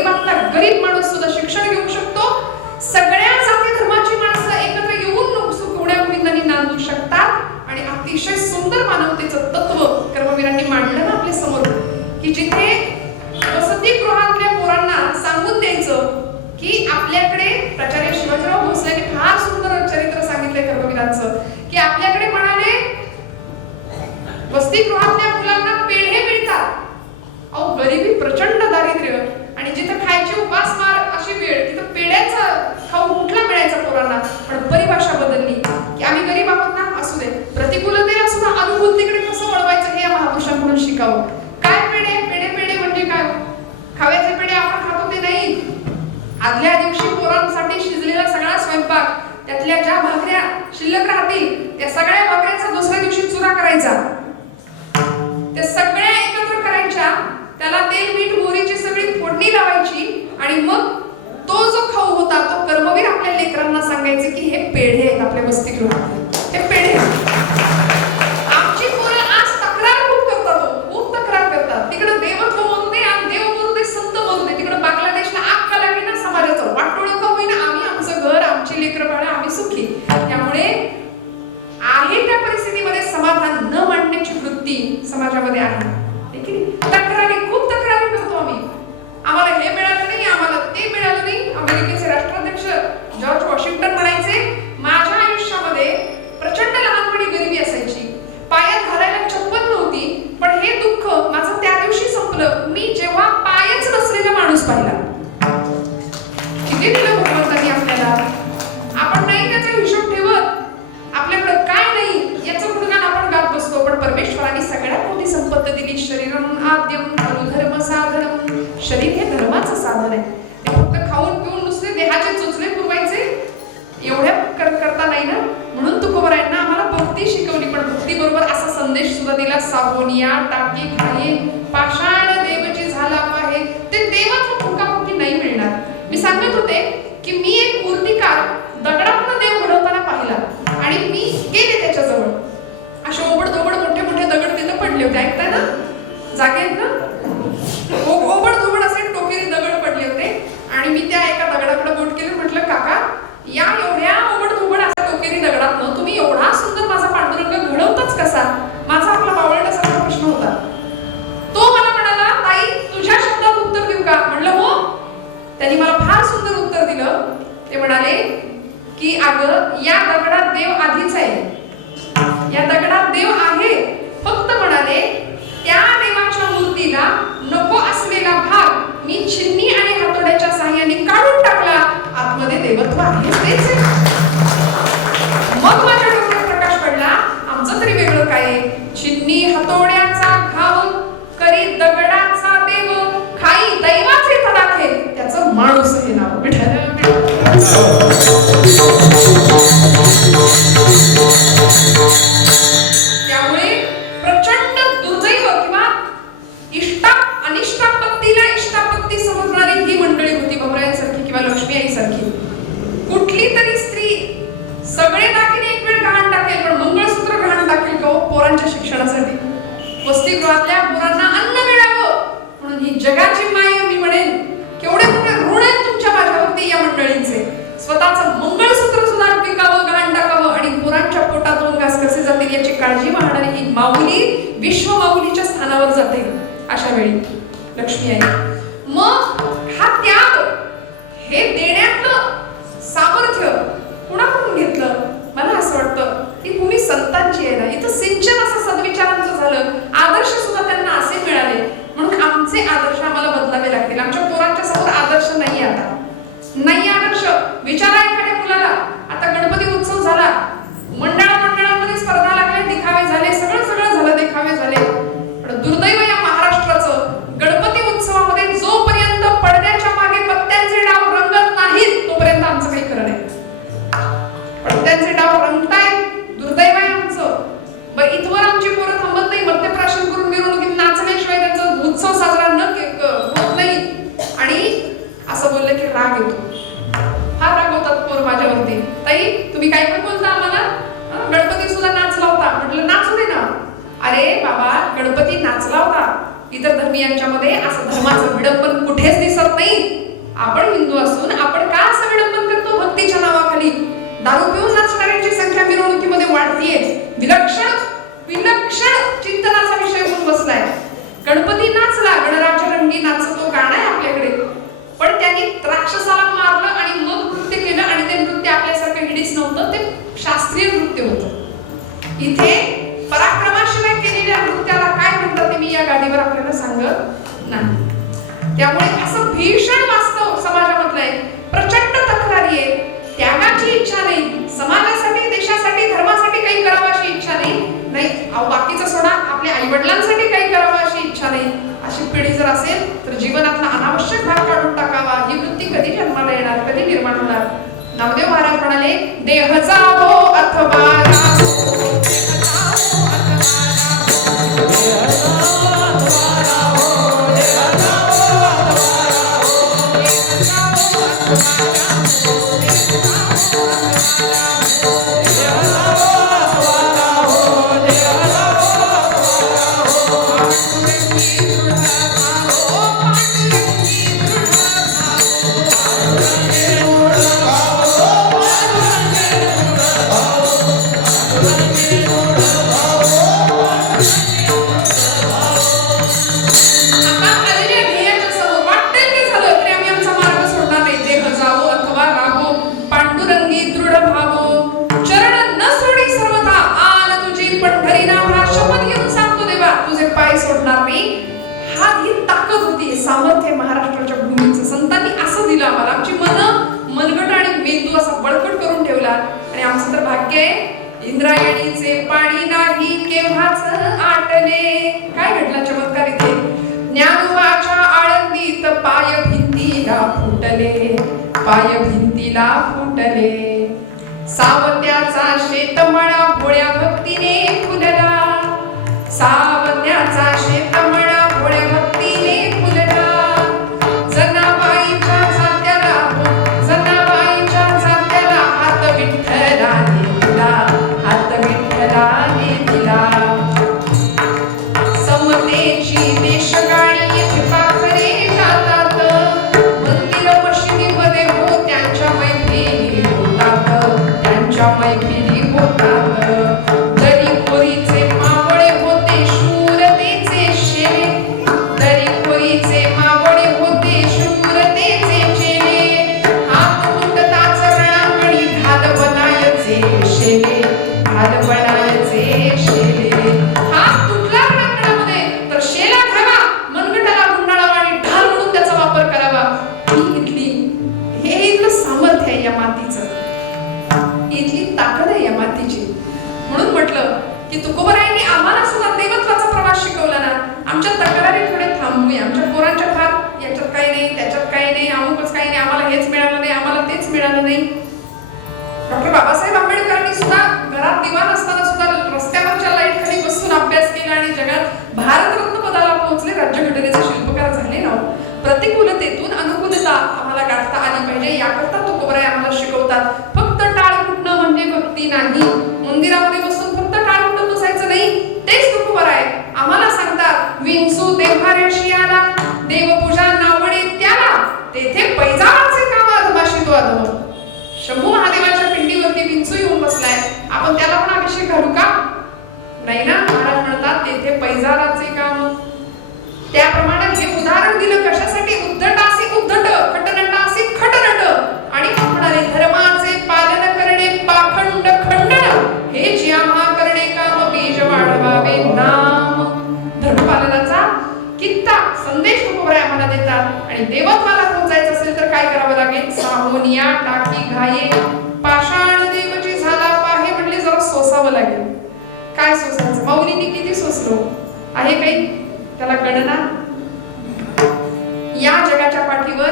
गरिबांना गरीब माणूस सुद्धा शिक्षण घेऊ शकतो. सगळ्या जाती धर्माची माणसं एकत्र येऊन सुखवण्या गोविंदांनी नांदू शकतात आणि अतिशय सुंदर मानवतेचं तत्व कर्मवीरांनी मांडलं ना आपल्या समोर, की जिथे वसतिगृहातल्या पोरांना सांगून द्यायचं की आपल्याकडे प्राचार्य शिवाजीराव भोसलेंनी फार सुंदर चरित्र सांगितलंय कर्मवीरांचं, की आपल्याकडे म्हणाले वसतिगृहातल्या मुलांना पेढे मिळतात. अहो गरिबी प्रचंड दारिद्र्य आणि जिथं खायची उपासमार अशी वेळ तिथं पेढ्याचा खाऊ कुठला मिळायचा पोरांना. पण परिभाषा बदलली की आम्ही गरीब आहोत ना, असू दे, प्रतिकूलते असू ना, अनुभूतीकडे कसं वळवायचं हे या महापुरुषांकडून शिकावं. काय पेढे पेढे पेढे म्हणजे काय? खाव्याचे पेढे आपण खातो ते नाही. आदल्या दिवशी पोरांसाठी शिजलेला सगळा स्वयंपाक, त्यातल्या ज्या भाकऱ्या शिल्लक राहतील त्या सगळ्या भाकऱ्यांचा दुसऱ्या दिवशी चुरा करायचा, त्या सगळ्या एकत्र करायच्या, त्याला तेल मीठ मोहरीची सगळी फोडणी लावायची आणि मग तो जो खाऊ होता तो कर्मवीर आपल्या लेकरांना सांगायचे की हे पेढे आहेत आपल्या वसतिगृहात, हे पेढे. आमची पोरं आज तक्रार खूप करतात, खूप तक्रार करतात. तिकडे देवत्व बोलू दे आणि देव बोलू दे, संत बोलू दे, तिकडे बांगलादेशला आग का लागली ना समाजाचं वाटोळं का होईना, आम्ही आमचं घर, आमची लेकरं बाळं, आम्ही सुखी. त्यामुळे आहे त्या परिस्थितीमध्ये समाधान न मांडण्याची वृत्ती समाजामध्ये आहे. तक्रारी, खूप तक्रारी करतो आम्ही. आम्हाला हे मिळालं नाही, आम्हाला ते मिळालं नाही. अमेरिकेचे राष्ट्राध्यक्ष जॉर्ज वॉशिंग्टन म्हणायचे, माझ्या आयुष्यामध्ये प्रचंड लहानपणी गरिबी असायची, पायात घालायला चप्पल नव्हती, पण हे दुःख माझं त्या दिवशी संपलं मी जेव्हा पायच नसलेला माणूस पाहिला. किती दिलं भगवंतांनी आपल्याला. आपण नाही त्याचा हिशोब ठेवत, आपल्याकडे काय नाही याचं गुणगान आपण गात बसतो, पण परमेश्वरांनी सगळ्यात मोठी संपत्ती दिली. शरीरम आद्यम धर्म साधनम. शरीर हे धर्माचं साधन आहे. ते फक्त खाऊन पिऊन नुसते देहाचे चोचले पुरवायचे एवढ्या करता नाही ना. म्हणून तुकोबरायांना आम्हाला भक्ती शिकवली, पण भक्ती बरोबर असा संदेश सुद्धा दिला, साबोनिया टाकी खाये पाषाण देवची झाला पाहे. ते देवाचं फुंकाफुंकी नाही मिळणार. मी सांगत होते की मी एक मूर्तिकार दगडातून देव घडवताना पाहिला आणि मी गेले त्याच्याजवळ. असे ओबडधोबड मोठे मोठे दगड तिथं पडले होते, ऐकताय ना, जागे आहेत ना, ओबडधोबड असे टोकेरी दगड पडले होते. आणि मी त्या एका दगडाकडे बोट केलं, म्हटलं काका या एवढ्या ओबडधोबड अशा टोकेरी दगडातनं तुम्ही एवढा सुंदर माझा पांडुरंग घडवताच कसा? माझा आपला बावळटासारखा प्रश्न होता. तो मला म्हणाला, ताई तुझ्या शब्दात उत्तर देऊ का? म्हणलं हो. त्यांनी मला फार सुंदर उत्तर दिलं. ते म्हणाले की अगं या दगडात देव आधीच आहे, या दगडात देव आहे, फक्त म्हणाले त्या देवाच्या मूर्तीला नको असलेला भाग मी छिन्नी आणि हातोड्याच्या साहाय्याने काढून टाकला, आतमध्ये देवत्व आहे तेच. मग माझ्या डोक्यात प्रकाश पडला, आमचं तरी वेगळं काय? छिन्नी हातोड्याचा घाव करी दगडाचा देव, खाई दैवाचे तडाखे, त्याचं माणूस हे नाव. त्यामुळे प्रचंड दुर्दैव किंवा अनिष्टापत्तीला इष्टापत्ती समजणारी ही मंडळी होती भवरायांसारखी किंवा लक्ष्मी आईसारखी. कुठली तरी स्त्री सगळे दागिने एक वेळ गहाण टाकेल, पण मंगळसूत्र गहाण टाकेल का पोरांच्या शिक्षणासाठी? वसतिगृहातल्या पोरांना अन्न मिळावं म्हणून ही जगाची माय मी म्हणेन. केवढे मोठे ऋण आहेत तुमच्या माझ्यावरती या मंडळींचे. स्वतःचं मंगळसूत्र सुद्धा पिकावं, गहाण टाकावं आणि पोरांच्या पोटात दोन घास कसे जातील याची काळजी मागणारी ही माऊली विश्व माऊलीच्या स्थानावर जाते अशा वेळी लक्ष्मी आई. मग हा त्याग, हे देण्यातलं सामर्थ्य कुणाकडून घेतलं? मला असं वाटतं ही भूमी संतांची आहे ना. इथं सिंचन असं सद्विचारांचं झालं, आदर्श सुद्धा त्यांना असे मिळाले, म्हणून आमचे आदर्श आम्हाला बदलावे लागतील. आमच्या पोरांच्या समोर आदर्श नाही, आता नाही आदर्श. विचारा एखाद्या मुलाला, आता गणपती उत्सव झाला, मंडळामध्ये स्पर्धा लागल्या, दिखावे झाले, सगळं झालं, देखावे झाले. पण दुर्दैव या महाराष्ट्राचं, गणपती उत्सवामध्ये जोपर्यंत पडद्याच्या मागे पत्त्यांचे डाव रंगत नाहीत तोपर्यंत आमचं काही खरं नाही. पत्त्यांचे डाव रंगतायत, दुर्दैव आहे आमचं. बरं इथवर आमची पोरं थांबत नाही. मध्य इतर धर्मीयांच्यामध्ये असं धर्माचं विडंबन कुठेच दिसत नाही. आपण हिंदू असून आपण का असं विडंबन करतो? भक्तीच्या नावाखाली दारू पिऊन नाचणाऱ्यांची संख्या मिरवणुकीमध्ये वाढतीये. विलक्षण विलक्षण चिंतनाचा विषय होऊन बसलाय. गणपती नाचला, गणराज्य रंगी नाचतो गाणं आहे आपल्याकडे, पण त्यांनी राक्षसाला मारलं आणि मग नृत्य केलं आणि ते नृत्य आपल्यासारखं हिडीच नव्हतं, ते शास्त्रीय नृत्य होतं. इथे पराक्रमाशिवाय केलेल्या नृत्याला काय म्हणतात ते मी या गाडीवर आपल्याला सांगत नाही. त्यामुळे असं भीषण वास्तव समाजामधलं आहे. प्रचंड तक्रारी आहे, त्यागाची इच्छा नाही, समाजासाठी देशासाठी धर्मासाठी काही करावं अशी इच्छा नाही. बाकीचं सोडा, आपल्या आई वडिलांसाठी काही करावं अशी इच्छा नाही. अशी पिढी जर असेल तर जीवनातला अनावश्यक भाग काढून टाकावा. ही वृत्ती कधी जन्माला येणार, कधी निर्माण होणार? नामदेव महाराज म्हणाले, देह जावो अथवा सामर्थ्य महाराष्ट्राच्या भूमीचं संतांनी असं दिलं आम्हाला. आमची मनगट आणि मेंदू असा बळकट करून ठेवला. आणि आमचं तर भाग्य आहे, इंद्रायणीचे पाणी नाही केव्हाच आटले. काय घडला चमत्कार इथे? ज्ञानोबाच्या आळंदीत पाय भिंतीला फुटले, पाय भिंतीला फुटले. सावत्याचा शेतमळा भोळ्या भक्तीने फुलला, सावत्याचा शेतमळा भोळ्या भक्तीने फुलला. जनाबाईच्या जात्याला हात विठ्ठलाने दिला, हात विठ्ठलाने दिला. समतेची देशगाणी पाखरे गातात, मंदिर मशिदीमध्ये हो त्यांच्या मैफिली होतात, त्यांच्या मैफिली होतात. दरी खोरीचे मावळे होते शूरतेचे शेरे, दरी खोरीचे मावळे होते शूरतेचे चेले. हात मुंडताच रणांगणी घाल बनायचे शेले, घाल बनायचे शेले. हात तुटला रणांगणामध्ये तर शेला घ्यावा, मनगटाला गुंडाळावा आणि ढाल म्हणून त्याचा वापर करावा. हे इथलं सामर्थ्य आहे या मातीचं, इथली ताकद आहे या मातीची. म्हणून म्हटलं की तुकोबरायांनी आम्हाला सुद्धा देवत्वाचा प्रवास शिकवला ना. आमच्या तक्रारी थोडे थांबूया. आमच्या पोरांच्या फार याच्यात काही नाही, त्याच्यात काही नाही, अमुकच काही नाही, आम्हाला हेच मिळालं नाही, आम्हाला तेच मिळालं नाही. डॉक्टर बाबासाहेब आंबेडकरांनी सुद्धा घरात दिवाण असताना सुद्धा रस्त्यावरच्या लाईट खाली बसून अभ्यास केला आणि जगात भारतरत्न पदाला पोहोचले, राज्यघटनेचे शिल्पकार झाले ना. प्रतिकूलतेतून अनुकूलता आम्हाला गाठता आली पाहिजे, याकरता तुकोबराय आम्हाला शिकवतात. फक्त टाळ कुटणं म्हणजे भक्ती नाही. मंदिरामध्ये बसून फक्त टाळ कुटत बसायचं नाही, तेच तुकोबराय आम्हाला सांगतात. विंचू देव्हाऱ्याशी आला, देवपूजा नावडे त्याला, तेथे पैजाचे काम अधमाशी तो अधम. शंभू महादेवाच्या पिंडीवरती विंचू येऊन बसलाय, आपण त्याला पण अभिषेक घालू का? नाही ना. महाराज म्हणतात तेथे पैजाराचे काम. त्याप्रमाणे हे उदाहरण दिलं कशासाठी? उद्धटासी उद्धट, खटनटासी खटनट. आणि म्हणाले धर्माचे पालन करणे पाखंड खंडन, हे जी आम्हा करणे काम बीज वाढवावे नाम. धर्मपालनाचा कित्ता संदेश तुकोबराय आम्हाला देतात. आणि देवत्वाला पोहोचायचं असेल तर काय करावं लागेल? साहोनिया टाकी घाये पाषाण देवची झाला पाहे म्हणले जरा सोसावं लागेल. काय सोसायचं? माऊलींनी किती सोसलो आहे काही त्याला गणना? या जगाच्या पाठीवर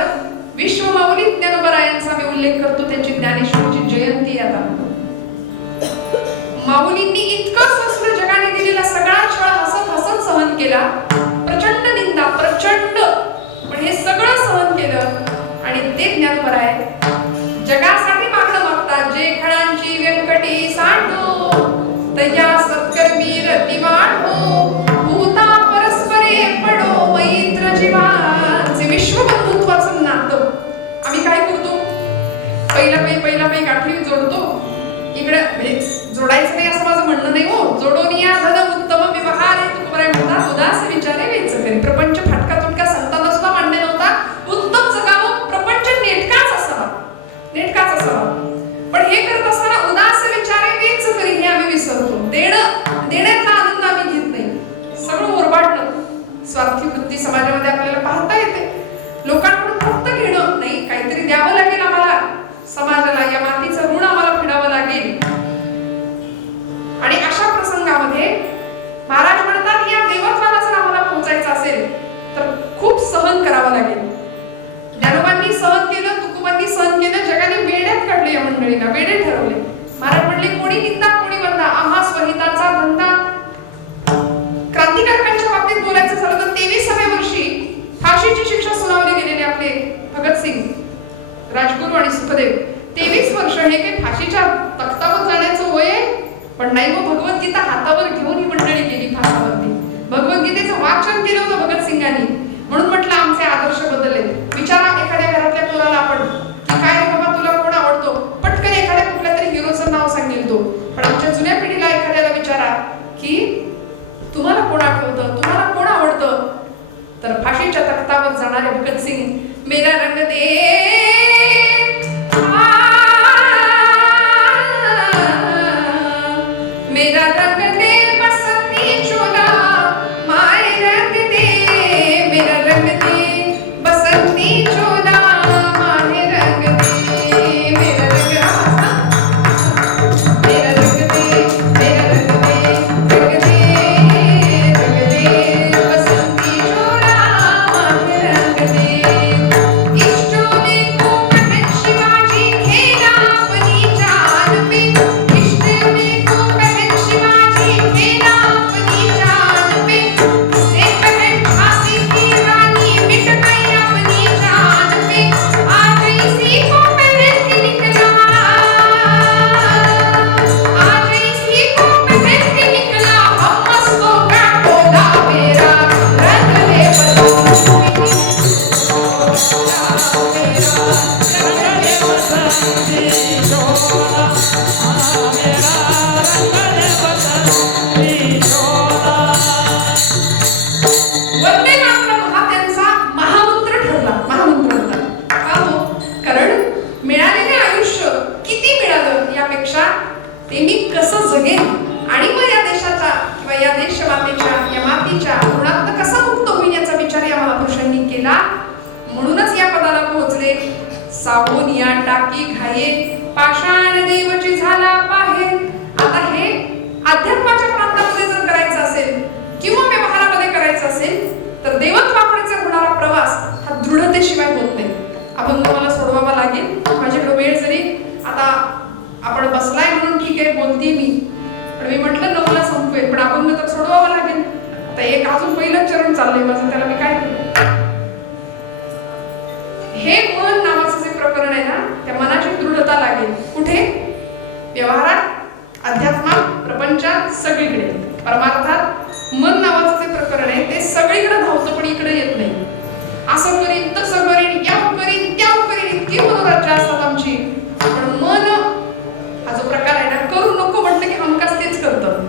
विश्व माऊली ज्ञानोबरायांचा मी उल्लेख करतो. त्यांची ज्ञानेश्वरीची जयंती आता. माऊलींनी इतकं सोसलं, जगाने दिलेला सगळा छळ हसत हसत सहन केला. प्रचंड निंदा, प्रचंड, पण हे सगळं सहन केलं. आणि ते ज्ञानोबराय जगासाठी मागणं मागतात. जे खळांची व्यंकटी सांडो तया सत्कर्मी रतिवाढो, भूता परस्परे पडो स्वार्थी वृत्ती समाजामध्ये आपल्याला पाहता येते. लोकांकडून फक्त घेणं नाही, काहीतरी द्यावं लागेल आम्हाला समाजाला, या मातीचं ऋण आम्हाला फेडावं लागेल. आणि अशा प्रसंगामध्ये महाराज म्हणतात या देवत्वाला जर आम्हाला पोहोचायचं असेल तर खूप सहन करावं लागेल. ज्ञानोबांनी सहन केलं, तुकोबांनी सहन केलं, जगाने वेड्यात काढले, या मंडळींना वेडे ठरवले. महाराज म्हणले कोणी निंदा कोणी वंदा, आम्हा स्वहिताचा धंदा. क्रांतिकारकांच्या बाबतीत बोलायचं झालं तर 23व्या वर्षी फाशीची शिक्षा सुनावली गेलेली आपले भगतसिंग, राजगुरू आणि सुखदेव. 23 वर्ष हे काही फाशीच्या तख्तावर जाण्याचं वय आहे, पण नाही मग भगवद्गीता हातावर घेऊन ही मंडळी गेली फासावरती. भगवद्गीतेचं वाचन केलं होतं भगतसिंगांनी, म्हणून म्हटलं आमचे आदर्श बदलले. विचारा एखाद्या घरातल्या मुलाला आपण की काय रे बाबा तुला कोण आवडतो, पटकन एखाद्या कुठल्या तरी हिरोचं नाव सांगेल तो. पण आमच्या जुन्या पिढीला एखाद्याला विचारा की तुम्हाला कोण आठवतं, तुम्हाला कोण आवडतं, तर फाशीच्या तख्तावर जाणारे भगतसिंग, मेरा रंग दे मेरा रंग दे बसंती चोला, माय रंग दे मेरा रंग दे बसंती चोला, माय रंग दे मेरा रंग मेरा रंग दे मेरा रंग दे रंग दे बसंती चोला, माय रंग दे. इस चोले को कटक शिवाजी खेला अपनी जान पे, इस चोले को कटक शिवाजी खेला अपनी जान पे, से पहन झांसी की रानी मिट गई अपनी जान पे, आज इसी को पहन के निकला, आज इसी को पहन के निकला, हम मस्तों का टोला, मेरा रंग दे बसंती चोला, मेरा रंग दे बसंती चोला, मेरा रंग दे बसंती चोला. वंदे मातरम हा त्यांचा महामंत्र ठरला. महामंत्र होता का हो, कारण मिळालेले आयुष्य किती मिळालं यापेक्षा ते मी कसं जगेन आणि मग या देशाचा किंवा या देशमातेच्या, या मातीच्या ऋणातनं कसा मुक्त होईन याचा विचार या महापुरुषांनी केला. म्हणूनच या पदाला पोहोचले. सावून या टाकी घाये, पाषाण देवची झाला बाहेर. आता हे अध्यात्माच्या प्रांतामध्ये जर करायचं असेल किंवा व्यवहारामध्ये करायचं असेल तर देवत्वाकडे होणारा प्रवास हा दृढतेशिवाय होत नाही. अभंग मला सोडवावा लागेल. माझ्याकडे वेळ जरी आता आपण बसलाय म्हणून ठीक आहे बोलते मी, पण मी म्हटलं 9ला संपवेल, पण अभंग तर सोडवावा लागेल. आता एक अजून पहिलं चरण चाललंय माझं, त्याला मी काय करू. हे मन नावाचं जे प्रकरण आहे ना, त्या मनाची दृढता लागेल. कुठे? व्यवहारात, अध्यात्मात, प्रपंचात, सगळीकडे. परमार्थात मन नावाचं जे प्रकरण आहे ते सगळीकडे धावतं पण इकडे येत नाही. असं करीन तसं करीन, याव करीन त्याव करीन, इतकी मनोराज्य असतात आमची. पण मन हा जो प्रकार आहे ना, करू नको म्हटलं की हमखास तेच करतं.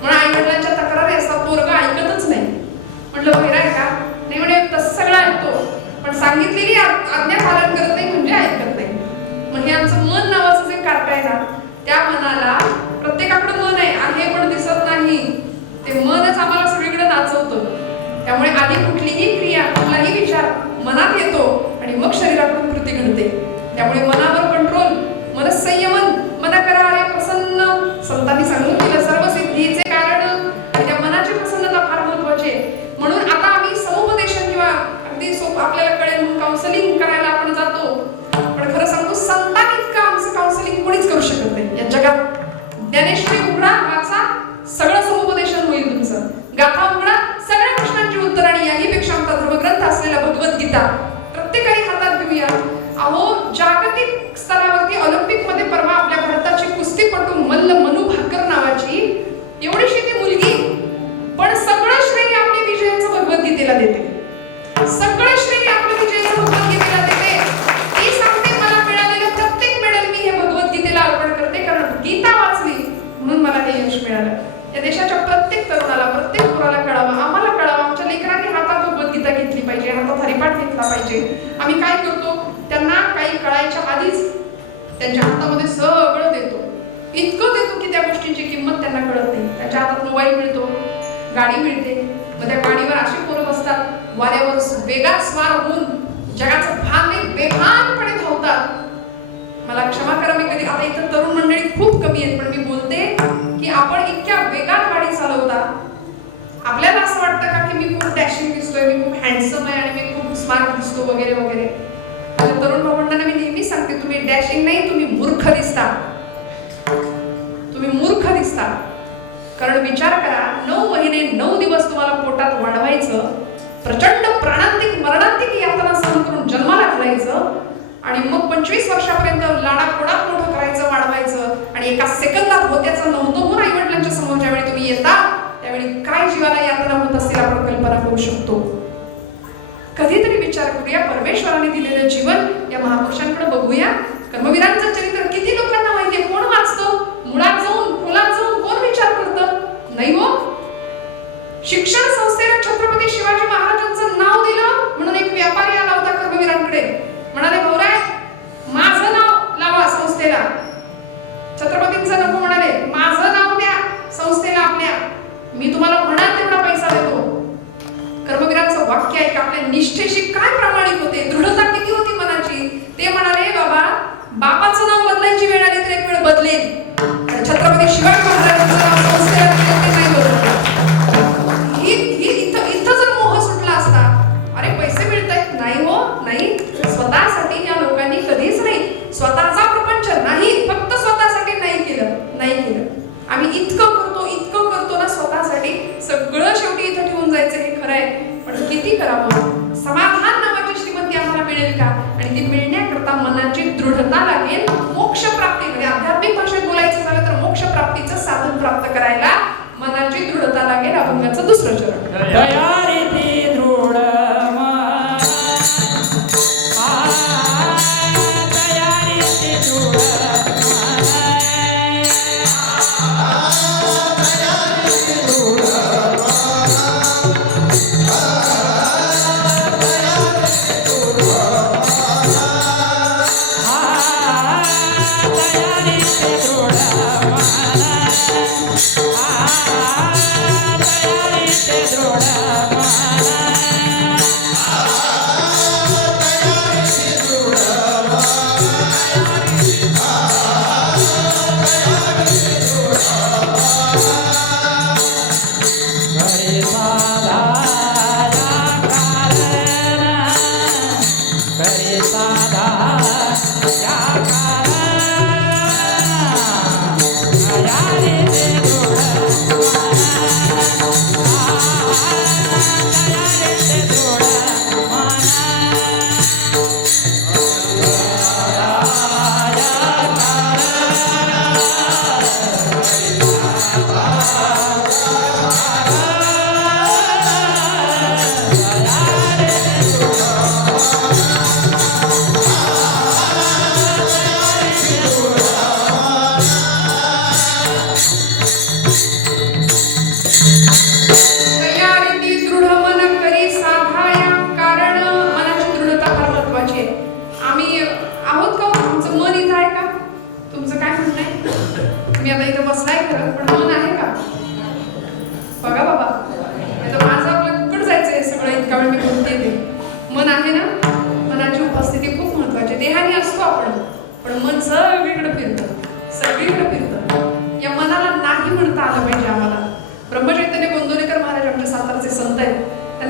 म्हणून आई वडिलांच्या तक्रारी असतात, पोरगा ऐकतच नाही. म्हटलं बहिरा आहे का? नाही म्हणे तसं सगळं ऐकतो पण सांगितलेली आज्ञा पालन करत नाही म्हणजे ऐकत नाही. मग हे आमचं मन नावाचं जे कार्य आहे ना, त्या मनाला प्रत्येकाकडे मन आहे पण दिसत नाही. ते मनच आम्हाला सगळीकडे नाचवतं. त्यामुळे आधी कुठलीही क्रिया, कुठलाही विचार मनात येतो आणि मग शरीराकडून कृती घडते. त्यामुळे मनावर कंट्रोल, मनसंयमन, मन करारे प्रसन्न. संतांनी सांगून दिलं सर्व सिद्धीचे कारण, आणि त्या मनाची प्रसन्नता फार महत्वाची आहे. म्हणून आता आम्ही समुपदेशन किंवा अगदी आपल्याला कळेल म्हणून काउन्सिलिंग करायला आपण जातो, पण खरं सांगू संतांइतकं आमचं काउन्सिलिंग कोणीच करू शकत नाही या जगात. ज्ञानेश्वरी उघडा, वाचा, सगळं समुपदेशन होईल तुमचं. गाथा उघडा, सगळ्या प्रश्नांची उत्तर. आणि याहीपेक्षा आमचा धर्मग्रंथ असलेला भगवद्गीता प्रत्येकाने हातात घेऊया. अहो, जागतिक स्तरावरती ऑलिम्पिक मध्ये परवा आपल्या भारताची कुस्तीपटू मल्ल मनू भाकर नावाची एवढीशी ती मुलगी, पण सगळं श्रेय आपल्या विजयाचं भगवद्गीतेला देते. सगळं श्रेय आपल्या विजयाचं भगवद्गीतेला देते. ती सांगते मला मिळालेलं प्रत्येक मेडल मी हे भगवद्गीतेला अर्पण करते, कारण गीता वाचली म्हणून मला हे यश मिळालं. या देशाच्या प्रत्येक तरुणाला, प्रत्येक पोराला कळावं, आम्हाला कळावं. आमच्या लेकरांनी हातात भगवद्गीता घेतली पाहिजे, हातात हरिपाठ घेतला पाहिजे. आम्ही काय करतो, त्यांना काही कळायच्या आधीच त्यांच्या हातामध्ये सगळं देतो. इतकं देतो की त्या गोष्टींची किंमत त्यांना कळत नाही. त्यांच्या हातात मोबाईल मिळतो, गाडी मिळते, मग त्या गाडीवर अशी पोरं बसतात दिवस वेगात स्वार होऊन जगाचं भान नाही बेभानपणे धावतात. मला क्षमा करा, मी कधी आता इथं तरुण मंडळी खूप कमी आहेत, पण मी बोलते की आपण इतक्या वेगात गाडी चालवता. आपल्याला असं वाटतं का की मी खूप डॅशिंग दिसतोय, मी खूप हँडसम आहे आणि मी खूप स्मार्ट दिसतो वगैरे वगैरे. माझ्या तरुण भावंडांना मी नेहमी सांगते, तुम्ही डॅशिंग नाही, तुम्ही मूर्ख दिसता. तुम्ही मूर्ख दिसता. कारण विचार करा, 9 महिने 9 दिवस तुम्हाला पोटात वाढवायचं, प्रचंड प्राणांतिक मरणांतिक यातना सहन करून जन्माला घालायचं आणि मग 25 वर्षापर्यंत लाडाकोडात मोठं करायचं, वाढवायचं आणि एका सेकंदात होत्याचं नव्हतं होऊन आई वडिलांच्या समोर ज्यावेळी तुम्ही येता त्यावेळी काय जीवाला यातना होत असतील आपण कल्पना करू शकतो. कधीतरी विचार करूया, परमेश्वराने दिलेलं जीवन या महापुरुषांकडे बघूया. कर्मवीरांचं चरित्र किती लोकांना माहितीये, कोण वाचतं? मुळात जाऊन खोलात जाऊन कोण विचार करतं? नाही हो. शिक्षण संस्थेला छत्रपती शिवाजी महाराजांचं नाव दिलं म्हणून एक व्यापारी आला होता कर्मवीरांकडे. म्हणाले, भाऊराय माझं नाव लावा संस्थेला. छत्रपतींचं नको म्हणाले, माझं नाव द्या संस्थेला आपल्या, मी तुम्हाला म्हणाल तेवढा पैसा देतो. कर्मवीरांचं वाक्य आहे की आपल्या निष्ठेशी काय प्रामाणिक होते, दृढता किती होती मनाची. ते म्हणाले, बाबा बापाचं नाव बदलायची वेळ आली तर एक वेळ बदलेल, छत्रपती शिवाजी महाराजांचं नाव संस्थेला नाही बदलत. इथं जर मोह सुटला असता, अरे पैसे मिळतायत, नाही हो नाही, स्वतःसाठी या लोकांनी कधीच नाही, स्वतःचा प्रपंच नाही, फक्त स्वतःसाठी नाही केलं. आम्ही इतकं करतो ना स्वतःसाठी, सगळं शेवटी इथं ठेवून जायचं हे खरं आहे. पण किती करावं? समाधान नावाची श्रीमंती आम्हाला मिळेल का? आणि ती मिळण्याकरता मनाची दृढता लागेल. मोक्ष प्राप्तीमध्ये आध्यात्मिक भाषेत बोलायचं झालं तर मोक्ष प्राप्तीचं साधन प्राप्त करायला मनाची दृढता लागेल. अभंगाचं दुसरं चरण.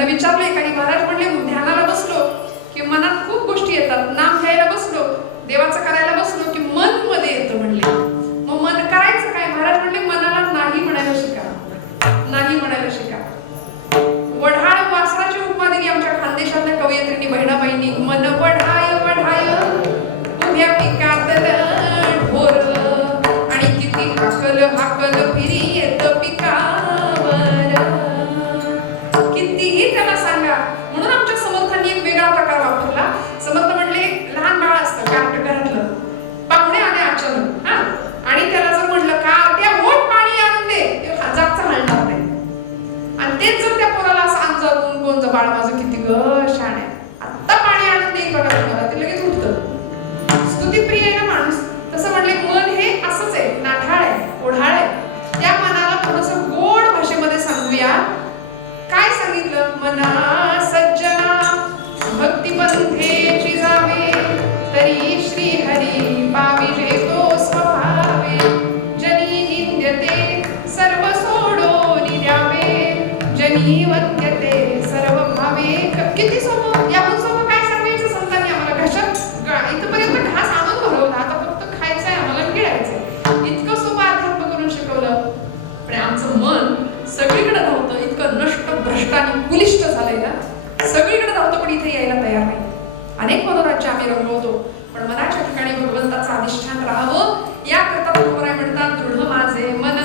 विचारलं एकाने, महाराज म्हणले ध्यानाला बसलो की मनात खूप गोष्टी येतात, नाम घ्यायला बसलो, देवाचं करायला बसलो की मन मध्ये येतं म्हणले. मग मन करायचं काय? महाराज म्हणले मनाला नाही म्हणायला शिका, नाही म्हणायला शिका. वढाळ वासराची उपमा दिली आमच्या खानदेशातल्या कवयित्रींनी बहिणाबाईंनी. मन वढाय वढाय उभ्या पिकातल ढोर आणि किती हाकल हाकल फिरी येत पिकावर. कितीही त्याला सांगा. म्हणून आमच्या समर्थांनी एक वेगळा प्रकार वापरला. समर्थ म्हणले लहान बाळ असतं कार्ट घरातलं, पाहुणे आले अचानक आणि त्याला जर म्हणलं का त्या मोठ पाणी आणून दे, ते जागचा हलणार नाही. आणि तेच जर त्या पोराला असं अंजावून कोण बाळ माझं किती ग शाण आहे, आत्ता पाणी आणून दे बघा तुम्हाला, ते लगेच उठतं. स्तुतीप्रिय आहे ना माणूस. तसं म्हणले मन हे असंच आहे, नाठाळ आहे, ओढाळ आहे. त्या मनाला थोडंसं गोड भाषेमध्ये सांगूया. काय सांगितलं? मना सज्जना सगळीकडे धावतो पण इथे यायला तयार नाही. अनेक मनोराज्य आम्ही रंगवतो पण मनाच्या ठिकाणी भगवंताचं अधिष्ठान राहावं याकरता तुकोबाराय म्हणतात दृढ माझे मन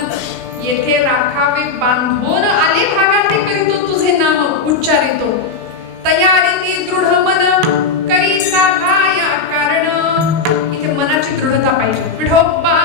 येथे राखावे बांधून आले भागात करीतो तुझे नाम उच्चारितो तयारी ती दृढ मन करी साधा या कारण इथे मनाची दृढता पाहिजे. विठोबा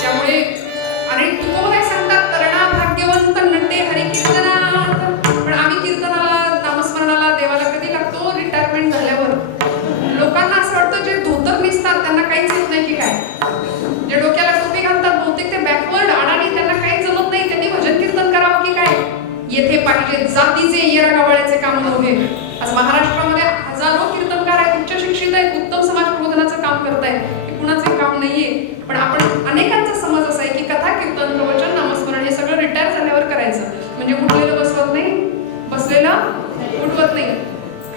त्यामुळे पाहिजे, जातीचे येरागावळ्याचे काम नव्हे. आज महाराष्ट्रामध्ये हजारो कीर्तनकार आहेत, उच्च शिक्षित आहेत, उत्तम समाज प्रबोधनाचं काम करतायत. हे कुणाचे काम नाहीये. पण आपण अनेकांचा समज असा आहे की कथा, कीर्तन, प्रवचन, नामस्मरण हे सगळं रिटायर झाल्यावर करायचं, म्हणजे उठलेलं बसवत नाही, बसलेलं उठवत नाही,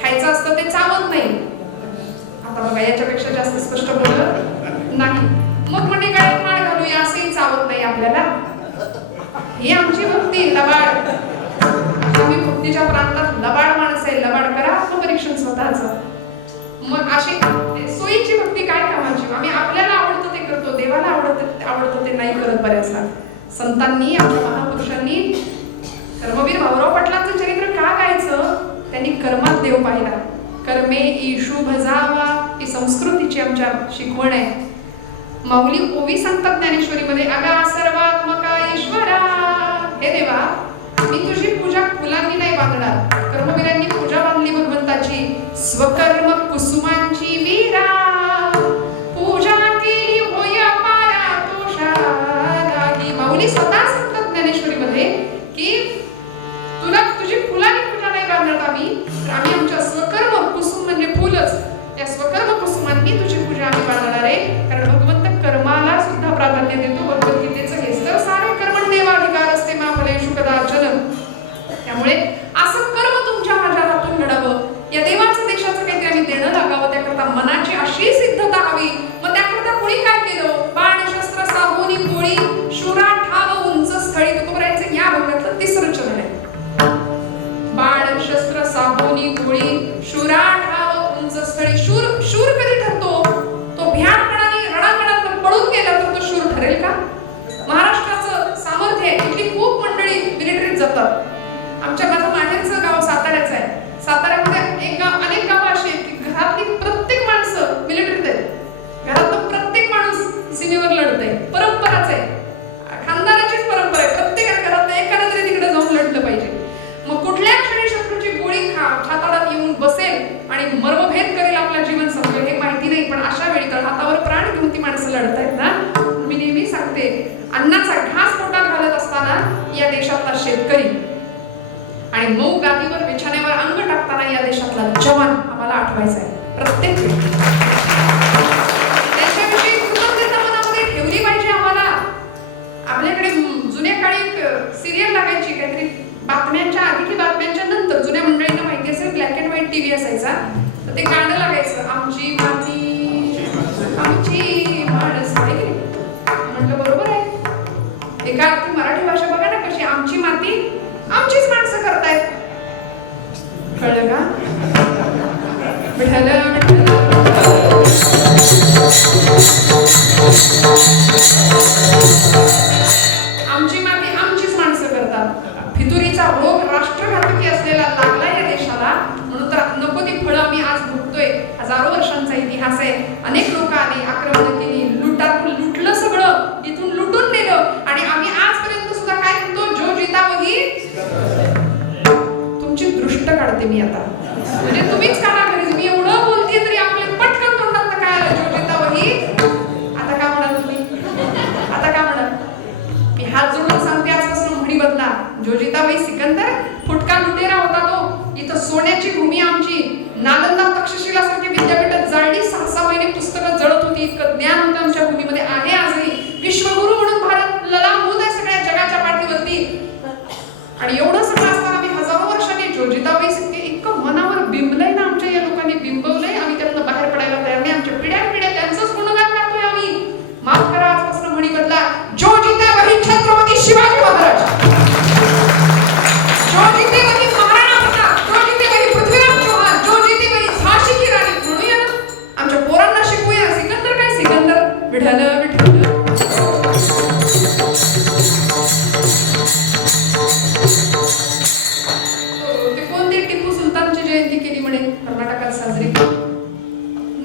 खायचं असतं ते चावत नाही. आता बघा, याच्यापेक्षा जास्त स्पष्ट बोलत नाही. मग म्हणजे काय माळ घालूया असंही चावत नाही आपल्याला. ही आमची भक्ती लबाड. आम्ही भक्तीच्या प्रांतात लबाड माणसं आहे. लबाड करा आत्मपरीक्षण स्वतःचं. मग अशी सोयीची भक्ती काय कामाची? आम्ही आपल्याला आवडतं ते करतो, देवाला आवडतं ते नाही करत. बऱ्याचदा संतांनी, आपल्या महापुरुषांनी कर्मवीर भाऊराव पाटलांचं चरित्र का गायचं? त्यांनी कर्मात देव पाहिला. कर्मे ईशू भजावा ही संस्कृतीची आमच्या शिकवण आहे. माऊली ओवी सांगतात ज्ञानेश्वरीमध्ये, अगा सर्वात्मका ईश्वरा, हे देवा मी तुझी पूजा फुलांनी नाही बांधणार. कर्मवीरांनी पूजा बांधली भगवंताची. स्वकर्म कुसुमांची वीरा, पूजा केली होय पारातोषा लागी. माऊली स्वतः सांगतात ज्ञानेश्वरीमध्ये की तुला तुझी फुलांनी पूजा नाही बांधणार आम्ही, तर आम्ही आमच्या स्वकर्म, कुसुम म्हणजे फुलच, त्या स्वकर्म कुसुमांनी तुझी पूजा आम्ही बांधणार आहे. कारण भगवंत कर्माला सुद्धा प्राधान्य देतो. भगवद्गीतेचं हेच तर सारे कर्मण्येवाधिकार असते मा फलेषु कदाचन. त्यामुळे असं कर्म तुमच्या माझ्या हातून घडावं, या देवाचं देशाचं काहीतरी आम्ही देणं लागावं, त्याकरता मनाची अशी सिद्धता हवी. मग त्याकरता कोणी काय केलं? बाण शस्त्र साबोनी पोळी, शूरा ठाव उंच स्थळी. तुकोबरायांचं या भागातलं तिसरं चरण आहे. बाण शस्त्र साबोनी गोळी, शूरा ठाव उंच स्थळी. शूर कधी ठरतो? तो भ्यानपणाने रणांगणातून पळून गेला तर तो शूर ठरेल का? महाराष्ट्राचं सामर्थ्य आहे. इथली खूप मंडळी मिलिटरीत जातात. आमच्या माझं माहेरचं गाव साताऱ्याचं आहे. साताऱ्यामध्ये अनेक गावं अशी आहेत की घरातली प्रत्येक माणसं मिलिटरीत आहेत. घरातलं प्रत्येक माणूस सीमेवर लढतंय. परंपराच आहे, खानदानाचीच परंपरा आहे. प्रत्येक घरातलं एखादं तरी तिकडे जाऊन लढलं पाहिजे. मग कुठल्या क्षणी शत्रूची गोळी छाताडात येऊन बसेल आणि मर्मभेद करेल, आपलं जीवन संपेल हे माहिती नाही. पण अशा वेळी तर हातावर प्राण घेऊन ती माणसं लढतायत ना. मी नेहमी सांगते, अन्नाचा घास पोटात घालत असताना या देशातला शेतकरी आणि मऊ गादीवर बिछाण्यावर अंग टाकताना या देशातला जवान आम्हाला आठवायचा आहे प्रत्येक वेळी. त्याच्याविषयी कृतज्ञता मनामध्ये ठेवली पाहिजे आम्हाला. आपल्याकडे जुन्या काळी सिरियल लागायची काहीतरी, बातम्यांच्या आधी की बातम्यांच्या नंतर, जुन्या मंडळींना माहिती असेल ब्लॅक अँड व्हाईट टीव्ही असायचा, तर ते गाणं लागायचं, आमची माती आमची माणसं. म्हटलं बरोबर आहे. एका अर्थी मराठी भाषा बघा ना कशी, आमची माती आमचीच माणसं करतायत. कळलं का? विठ्ठल आमची माती आमचीच माणसं करतात. फितुरीचा रोग राष्ट्रघातकी असलेला लागला या देशाला, म्हणून तर नको ती फळं आम्ही आज भोगतोय. हजारो वर्षांचा इतिहास आहे. अनेक लोक आली, आक्रमण केली, लुटलं सगळं, इथून लुटून नेलं आणि आम्ही आजपर्यंत सुद्धा काय म्हणतो, जो जिता वही. तुमची दृष्ट काढते मी आता, म्हणजे तुम्हीच काढा घरी. मी एवढं बोलते तरी आपले पटकन तोंडात काय आलं, जो जिता वही. आता का म्हणाल तुम्ही? आता का म्हणाल? मी हात जोडून सांगते, आजपासून म्हणी बदला. जो जिता वही सिकंदर फुटका लुटेरा होता तो. इथं सोन्याची भूमी आमची. नालंदा तक्षशिलासारखी विद्यापीठात जाळली, 6-6 महिने पुस्तकं जळत होती. इतकं ज्ञान होतं आमच्या भूमीमध्ये, आहे आजही. विश्वगुरु म्हणून भारत ललांबूत आहे सगळ्या जगाच्या पाठीवरती. आणि एवढं सगळं असताना आम्ही हजारो वर्षांनी जो जिता वही सिक्के इतकं मनावर बिंबलंय ना, आमच्या या लोकांनी बिंबवलंय. आम्ही त्यातनं बाहेर पडायला तयार नाही. आमच्या पिढ्या त्यांचंच गुणगान गातोय आम्ही. माफ करा, आजपासून म्हणी बदला. जो जिता वही छत्रपती शिवाजी महाराज, जो जिते वही महाराणा प्रताप, जो जिते वही पृथ्वीराज चौहान, जो जिते वही झाशी की राणी. म्हणूया आमच्या पोरांना शिकूया. सिकंदर काय सिकंदर, विठ्ठल विठ्ठल. ते कोणते टिपू सुलतानची जयंती केली म्हणे कर्नाटकात साजरी.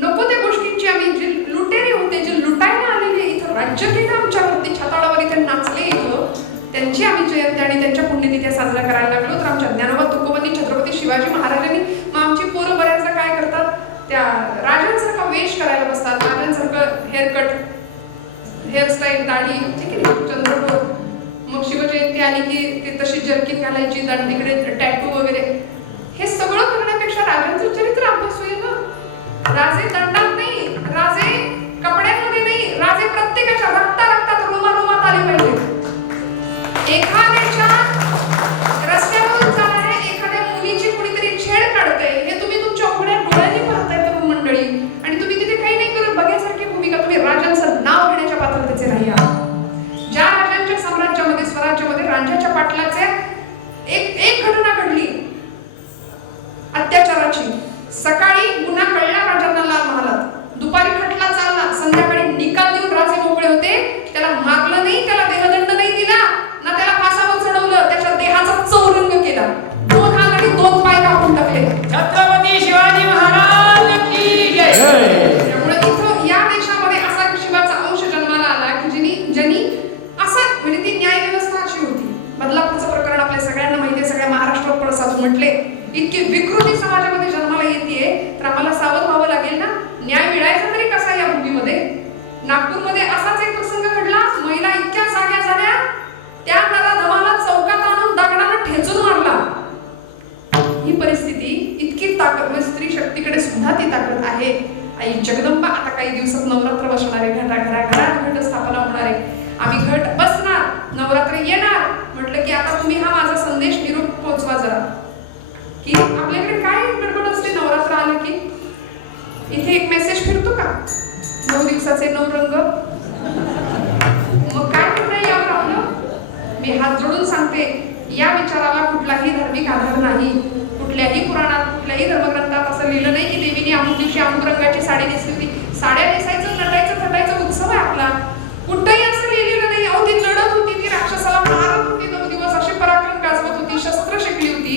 नको त्या गोष्टींची आम्ही, जे लुटेरे होते, जे लुटायला आलेले, इथं राज्य केलं आमच्यावरती, छाताडावर इथे नाचले इथं, त्यांची आम्ही जयंती आणि त्यांच्या पुण्यतिथ्या साजरा करायला लागलो. तर आमच्या ज्ञानोबा तुकोबांनी, छत्रपती शिवाजी महाराजांनी, मग आमची पोरं बऱ्याचदा काय करतात, त्या राजांसारखा वेश करायला बसतात, राजांसारखं हेअरकट, हेअरस्टाईल, दाढी, ठीक आहे, चंद्रकोर, मग शिवजयंती आली की ते तशी जर्किन घालायची, दंडीकडे टॅटू वगैरे, हे सगळं करण्यापेक्षा राजांचं चरित्र अभ्यासूया ना. राजे दंडात नाही, राजे कपड्यांमध्ये नाही, राजे प्रत्येकाच्या रक्तात रुमात आले पाहिजे. एखाद्याच्या रस्त्यावरून जाणाऱ्या एखाद्या मुलीची कुणीतरी छेड काढते हे तुम्ही तुमच्या उघड्या डोळ्यांनी पाहताय तरुण मंडळी, आणि तुम्ही तिथे काही नाही करत. बघण्यासारखी भूमिका. तुम्ही राजांचं नाव घेण्याच्या पात्रतेचे नाही आहात. ज्या राजांच्या साम्राज्यामध्ये स्वराज्यामध्ये राजाच्या पाटलाचे एक घटना घडली अत्याचाराची. सकाळी गुन्हा कळला राजांना लाल महालात, दुपारी खटला चालला, संध्याकाळी निकाल देऊन राजे मोकळे होते. त्याला मारलं नाही, त्याला देहदंड नाही दिला ना, त्याला फासावर चढवलं, त्याच्या देहाचा चौरंग केला, 2 हात आणि 2 पाय कापून टाकले. छत्रपती शिवाजी महाराज की जय. त्यामुळे इथं या देशामध्ये असा शिवाचा अंश जन्माला आला की ज्यांनी असा, म्हणजे ती न्याय व्यवस्था अशी होती. बदलापूरचं प्रकरण आपल्या सगळ्यांना माहिती आहे, सगळ्या महाराष्ट्रात पडसाद म्हटले. इतकी विकृती समाजामध्ये जन्माला येते तर आम्हाला सावध व्हावं लागेल ना. न्याय मिळायचा तरी कसा या भूमीमध्ये? नागपूरमध्ये असाच एक प्रसंग घडला. महिला इतक्या जाग्या झाल्या, त्या नराधमाला चौकात आणून दगडानं ठेचून मारला. ही परिस्थिती, इतकी ताकद, म्हणजे स्त्री शक्तीकडे सुद्धा ती ताकद आहे. आई जगदंबा आता काही दिवसात नवरात्र बसणार आहे, घराघरात घट स्थापना होणार आहे. आम्ही घट बसणार, नवरात्र येणार म्हटलं की आता तुम्ही हा माझा संदेश निरोप पोहोचवा जरा, की आपल्याकडे काय गडबड असते नवरात्र आलं की. इथे एक मेसेज फिरतो का, 9 दिवसाचे 9 रंग. मग काय म्हणणं यावर आपलं? मी हात जोडून सांगते, या विचाराला कुठलाही धार्मिक आधार नाही. कुठल्याही पुराणात, कुठल्याही धर्मग्रंथात असं लिहिलं नाही की देवीने अमुक दिवशी अमुक रंगाची साडी नेसली होती. साड्या नेसायचं, नटायचं, थटायचं उत्सव आहे आपला. कुठंही असं लिहिलेलं नाही. अहो ती लढत होती, ती राक्षसाला मारत होती, 9 दिवस असे पराक्रम गाजवत होती, शस्त्र शिकली होती.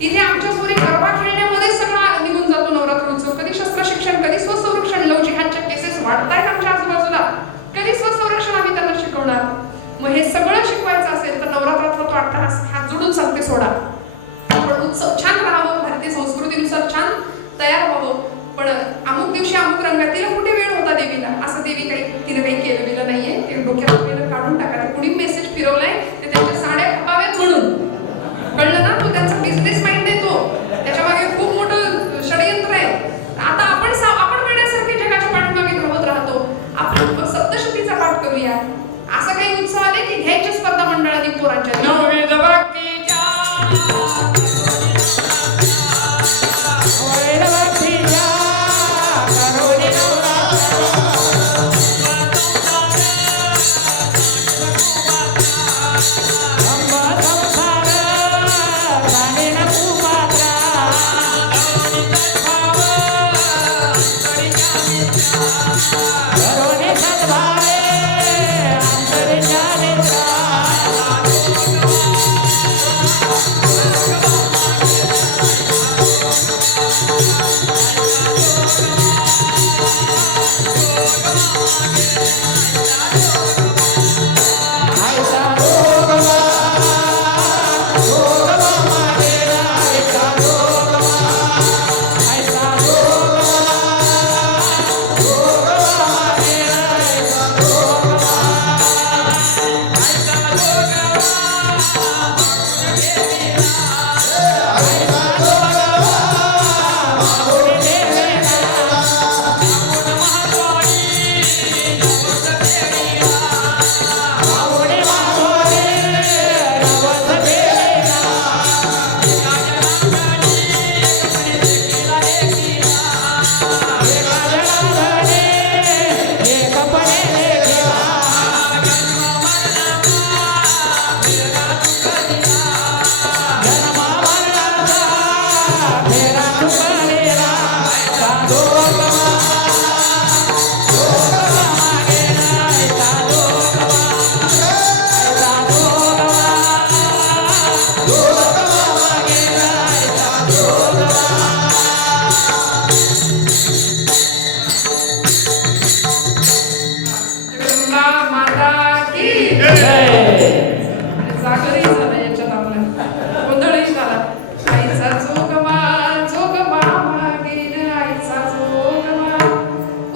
इथे आमच्या पुरी गरबा खेळण्यामध्ये सगळा निघून जातो नवरात्र उत्सव. कधी शस्त्र शिक्षण, कधी स्वसंरक्षण. लव जिहादच्या केसेस वाढतायत आमच्या आजूबाजूला, कधी स्वसंरक्षण आम्ही त्यांना शिकवणार? मग हे सगळं शिकवायचं असेल तर नवरात्रातला तो अट्टहास हात जोडून सांगते सोडा. पण उत्सव छान राहावं, भारतीय संस्कृतीनुसार छान तयार व्हावं. पण अमुक दिवशी अमुक रंगात, तिला कुठे वेळ होता देवीला? असं देवी तिने काही केलेलं नाहीये. ते डोक्यात काढून टाका. ते कुणी मेसेज फिरवलाय ते त्यांच्या साड्या खपाव्यात म्हणून, कळलं ना? तो त्यांचा बिझनेस माइंड आहे, तो त्याच्या मागे खूप मोठं षडयंत्र आहे. आता आपण वेड्यासारखे जगाच्या पाठीमागे धावत राहतो. आपण सप्तशतीचा पाठ करूया. असं काही उत्सव आले की घ्यायची स्पर्धा मंडळाने पोरांच्या. नवविध भक्तीच्या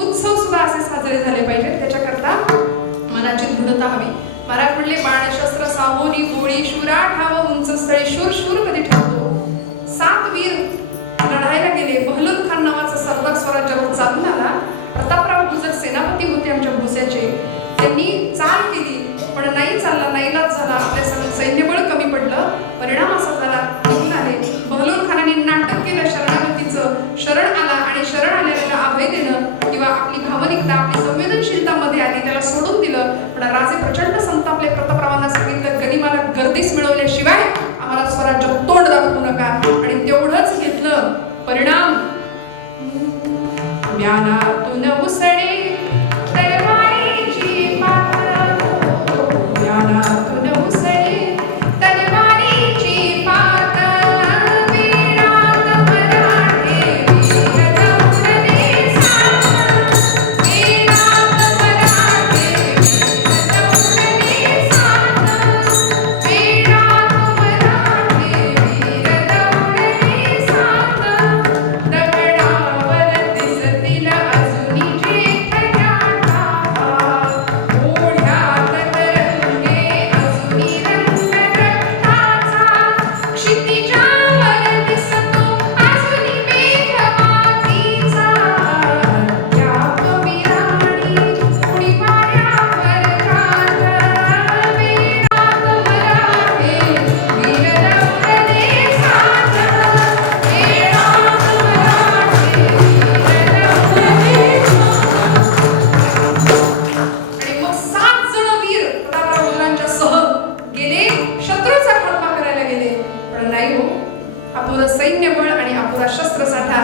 उत्सव सुद्धा असे साजरे झाले पाहिजेत. त्याच्याकरता मनाची दृढता हवी. महाराज म्हणले बाणशस्त्र सावोनी गोळी शुरा ठाव उंच स्थळी शूर शूर कधी ठरतो. 7 वीर लढायला गेले. बहलूल खान नावाचा सरदार स्वराज्यावर चालून आला. प्रतापराव गुजर सेनापती होते आमच्या भोस्याचे. त्यांनी चाल केली पण नाही चालला, नाईलाज झाला. आपल्या सैन्यबळ कमी पडलं. परिणाम असा झाला निघून आले. बहलूल खानाने नाटक केलं शरणागतीचं. शरण आला आणि शरण आलेल्याला अभय देणं किंवा आपली भावनिकता आपली संवेदनशीलता मध्ये आली, त्याला सोडून दिलं. पण राजे प्रचंड संतापले. प्रतापरावांना सांगितलं गनिमाला गर्दीस मिळवल्याशिवाय आम्हाला स्वराज्य तोंड दाखवू नका. आणि तेवढंच घेतलं. परिणाम ज्ञानातून उसळे तलवारीची पात्र, ज्ञानातून उसळे तलवारीची पात्र, वीरात मराठे वीर दौडले साथ, वीरात मराठे वीर दौडले साथ, वीरात मराठे वीर दौडले साथ, दगडावर दिसतील अजूनी जेठ्या ठावा, ओढ्यात तरंगे अजूनी रंग रक्ताचा, क्षितिजावर दिसतो अजूनी मेघ मातीचा, या कविराणी उडी वाऱ्यावर घाट, वीरात मराठे वीर दौडले साथ, वीरात मराठे वीर दौडले आणि मग 7 जण वीर प्रतापराव गुजरांच्या सह गेले. शत्रूचा खात्मा करायला गेले. पण नाही हो, अपुरं सैन्यबळ आणि अपुरा शस्त्रसाठा.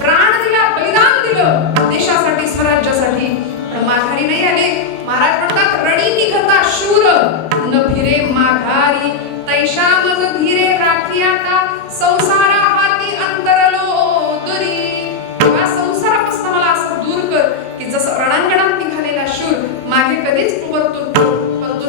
प्राण दिला, बलिदान दिलं देशासाठी, स्वराज्यासाठी. पण माघारी नाही आले. महाराज म्हणतात रणी निघता शूर न फिरे माघारी, तैशा मज धीरे राखी आता संसारा हाती अंतरलो दुरी. तेव्हा संसारापासून मला असं दूर कर की जसं रणांगणात निघालेला शूर मागे कधीच परतून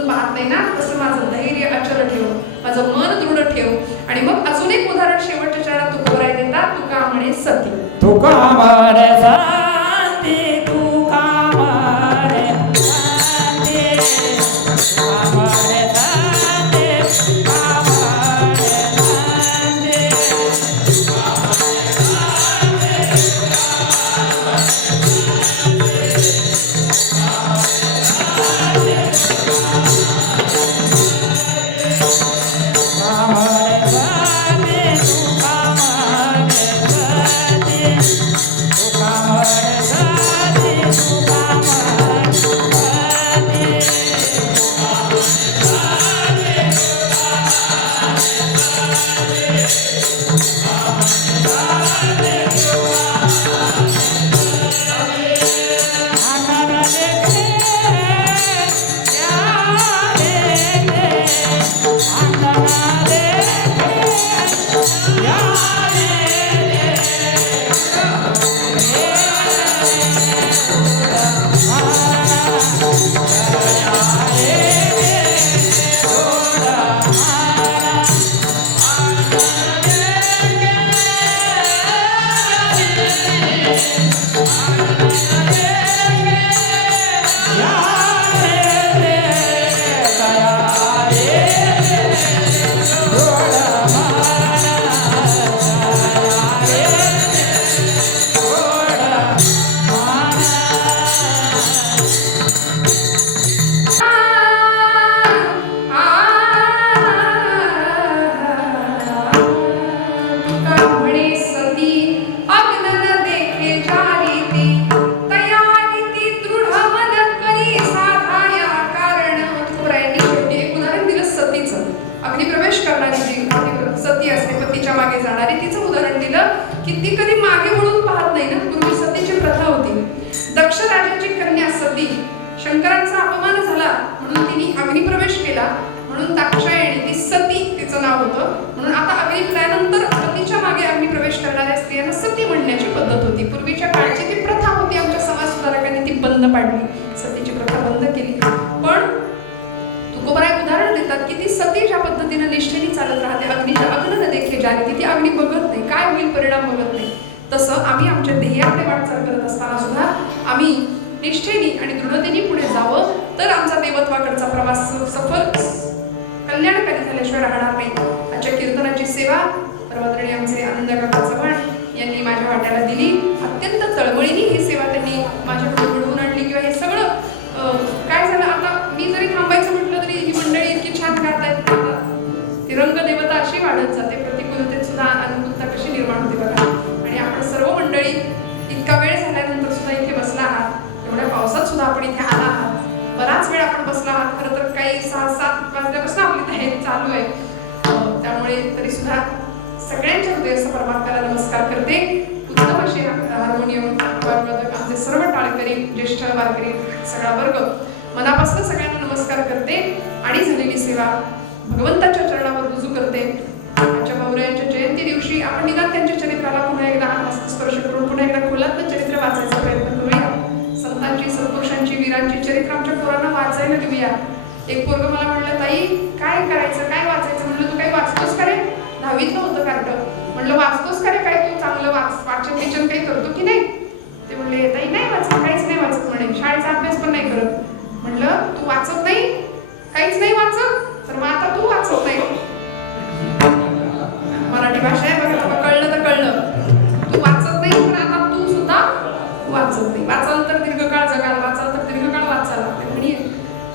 पाहत नाही ना, तसं माझं धैर्य अचल ठेव, माझं मन दृढ ठेव. आणि मग अजून एक उदाहरण शेवटच्या चरणात तुकोबराय देतात. तुका म्हणे सती. तुका म्हणे सती, तुका म्हणे सती, तुका म्हणे सती, तुका म्हणे शंकरांचा अपमान झाला म्हणून तिने अग्निप्रवेश केला, म्हणून दाक्षायणी ती सती तिचं नाव होतं. म्हणून आता अग्निप्रवेशानंतर पतीच्या मागे अग्निप्रवेश करणाऱ्या स्त्रियांना सती म्हणण्याची पद्धत होती. पूर्वीच्या काळची ती प्रथा होती, आमच्या समाज सुधारकांनी ती बंद पाडली, सतीची प्रथा बंद केली. पण तुकोबराय उदाहरण देतात की ती सती ज्या पद्धतीने निष्ठेने चालत राहते, अग्नीच्या अग्न न देखे जाणे, ती अग्नी बघत नाही, काय होईल परिणाम बघत नाही. तसं आम्ही आमच्या ध्येयाकडे वाटचाल करत असताना सुद्धा आम्ही निष्ठेने आणि दृढतेने पुढे जावं, तर आमचा देवत्वाकडचा प्रवास सफल कल्याणकारी झाल्याशिवाय राहणार नाही. आजच्या कीर्तनाची सेवा परमादरणीय आमचे आनंद काका चव्हाण यांनी माझ्या वाट्याला दिली. अत्यंत तळमळीने ही सेवा त्यांनी माझ्याकडे घडवून आणली. किंवा हे सगळं काय झालं, आता मी जरी थांबायचं म्हटलं तरी ही मंडळी इतकी छान गातायत. ती रंगदेवता अशी वाढत जाते, प्रतिकूलतेत सुद्धा अनुकूलता कशी निर्माण होते बघा. आणि आपण सर्व मंडळी इतका वेळ झाल्यानंतर सुद्धा इथे बसला आहात. एवढ्या पावसात सुद्धा आपण इथे आला आहात. बराच वेळ आपण बसला आहात. खरं तर काही 6-7 वाजल्यापासून आपली तयारी चालू आहे. त्यामुळे तरी सुद्धा सगळ्यांच्या हृदयाचा परमात्म्याला नमस्कार करते. उत्तम असे हार्मोनियम वादक आमचे सर्व टाळकरी, ज्येष्ठ वारकरी, सगळा वर्ग मनापासून सगळ्यांना नमस्कार करते. आणि झालेली सेवा भगवंताच्या चरणावर रुजू करते. आजच्या भाऊरायांच्या जयंती दिवशी आपण निदान त्यांच्या चरित्राला पुन्हा एकदा हस्तस्पर्श करून पुन्हा एकदा खोलातलं चरित्र वाचायचा प्रयत्न करूया. संतांची, सत्पुरुषांची, वीरांची चरित्र आमच्या पोरांना वाचायला देऊया. एक पोरग मला म्हणलं, ताई काय करायचं, काय वाचायचं? म्हणलं, तू काही वाचतोस का रे? 10वीत होतं कार्ट. म्हणलं, वाचतोस का रे? काय तू चांगलं वाचन विचन काही करतो की नाही? ते म्हणले, ताई नाही वाचत, काहीच नाही वाचत म्हणे, शाळेचा अभ्यास पण नाही करत. म्हणलं, तू वाचत नाही, काहीच नाही वाचत, तर मग आता तू वाचत नाही. मराठी भाषा आहे बघा, कळलं तर कळलं. तू वाचत नाही, पण आता तू सुद्धा वाचत नाही. वाचाल तर दीर्घकाळ जगाल, वाचाल तर दीर्घकाळ वाचायला लागते म्हणे.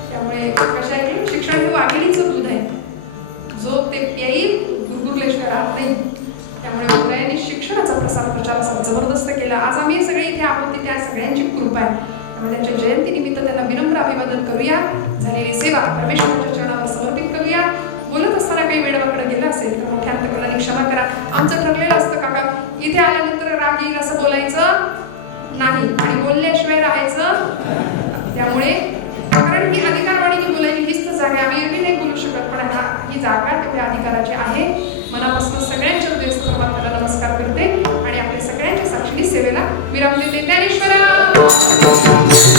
त्यामुळे कशा आहे, शिक्षण हे वाघिणीचं दूध आहे, जो ते येईल गुरगुरल्याशिवाय राहत नाही. त्यामुळे बोरायांनी शिक्षणाचा प्रसार प्रचार असा जबरदस्त केला. आज आम्ही सगळे इथे आहोत, ती त्या सगळ्यांची कृपा आहे. त्यामुळे त्यांच्या जयंतीनिमित्त त्यांना विनम्र अभिवादन करूया. झालेली सेवा परमेश्वराच्या चरणावर समर्पित करूया. बोलत असताना काही वेळाकडे गेलं असेल तर मोठ्या अंतकरणाने क्षमा करा. आमचं ठरलेलं असतं काका, इथे आल्यानंतर राग येईल असं बोलायचं नाही आणि बोलल्याशिवाय राहायचं. त्यामुळे कारण ही अधिकारवाणीने बोलायची हीच तर जागा, आम्ही एरवी नाही बोलू शकत, पण ही जागा तेवढ्या अधिकाराची आहे. मनापासून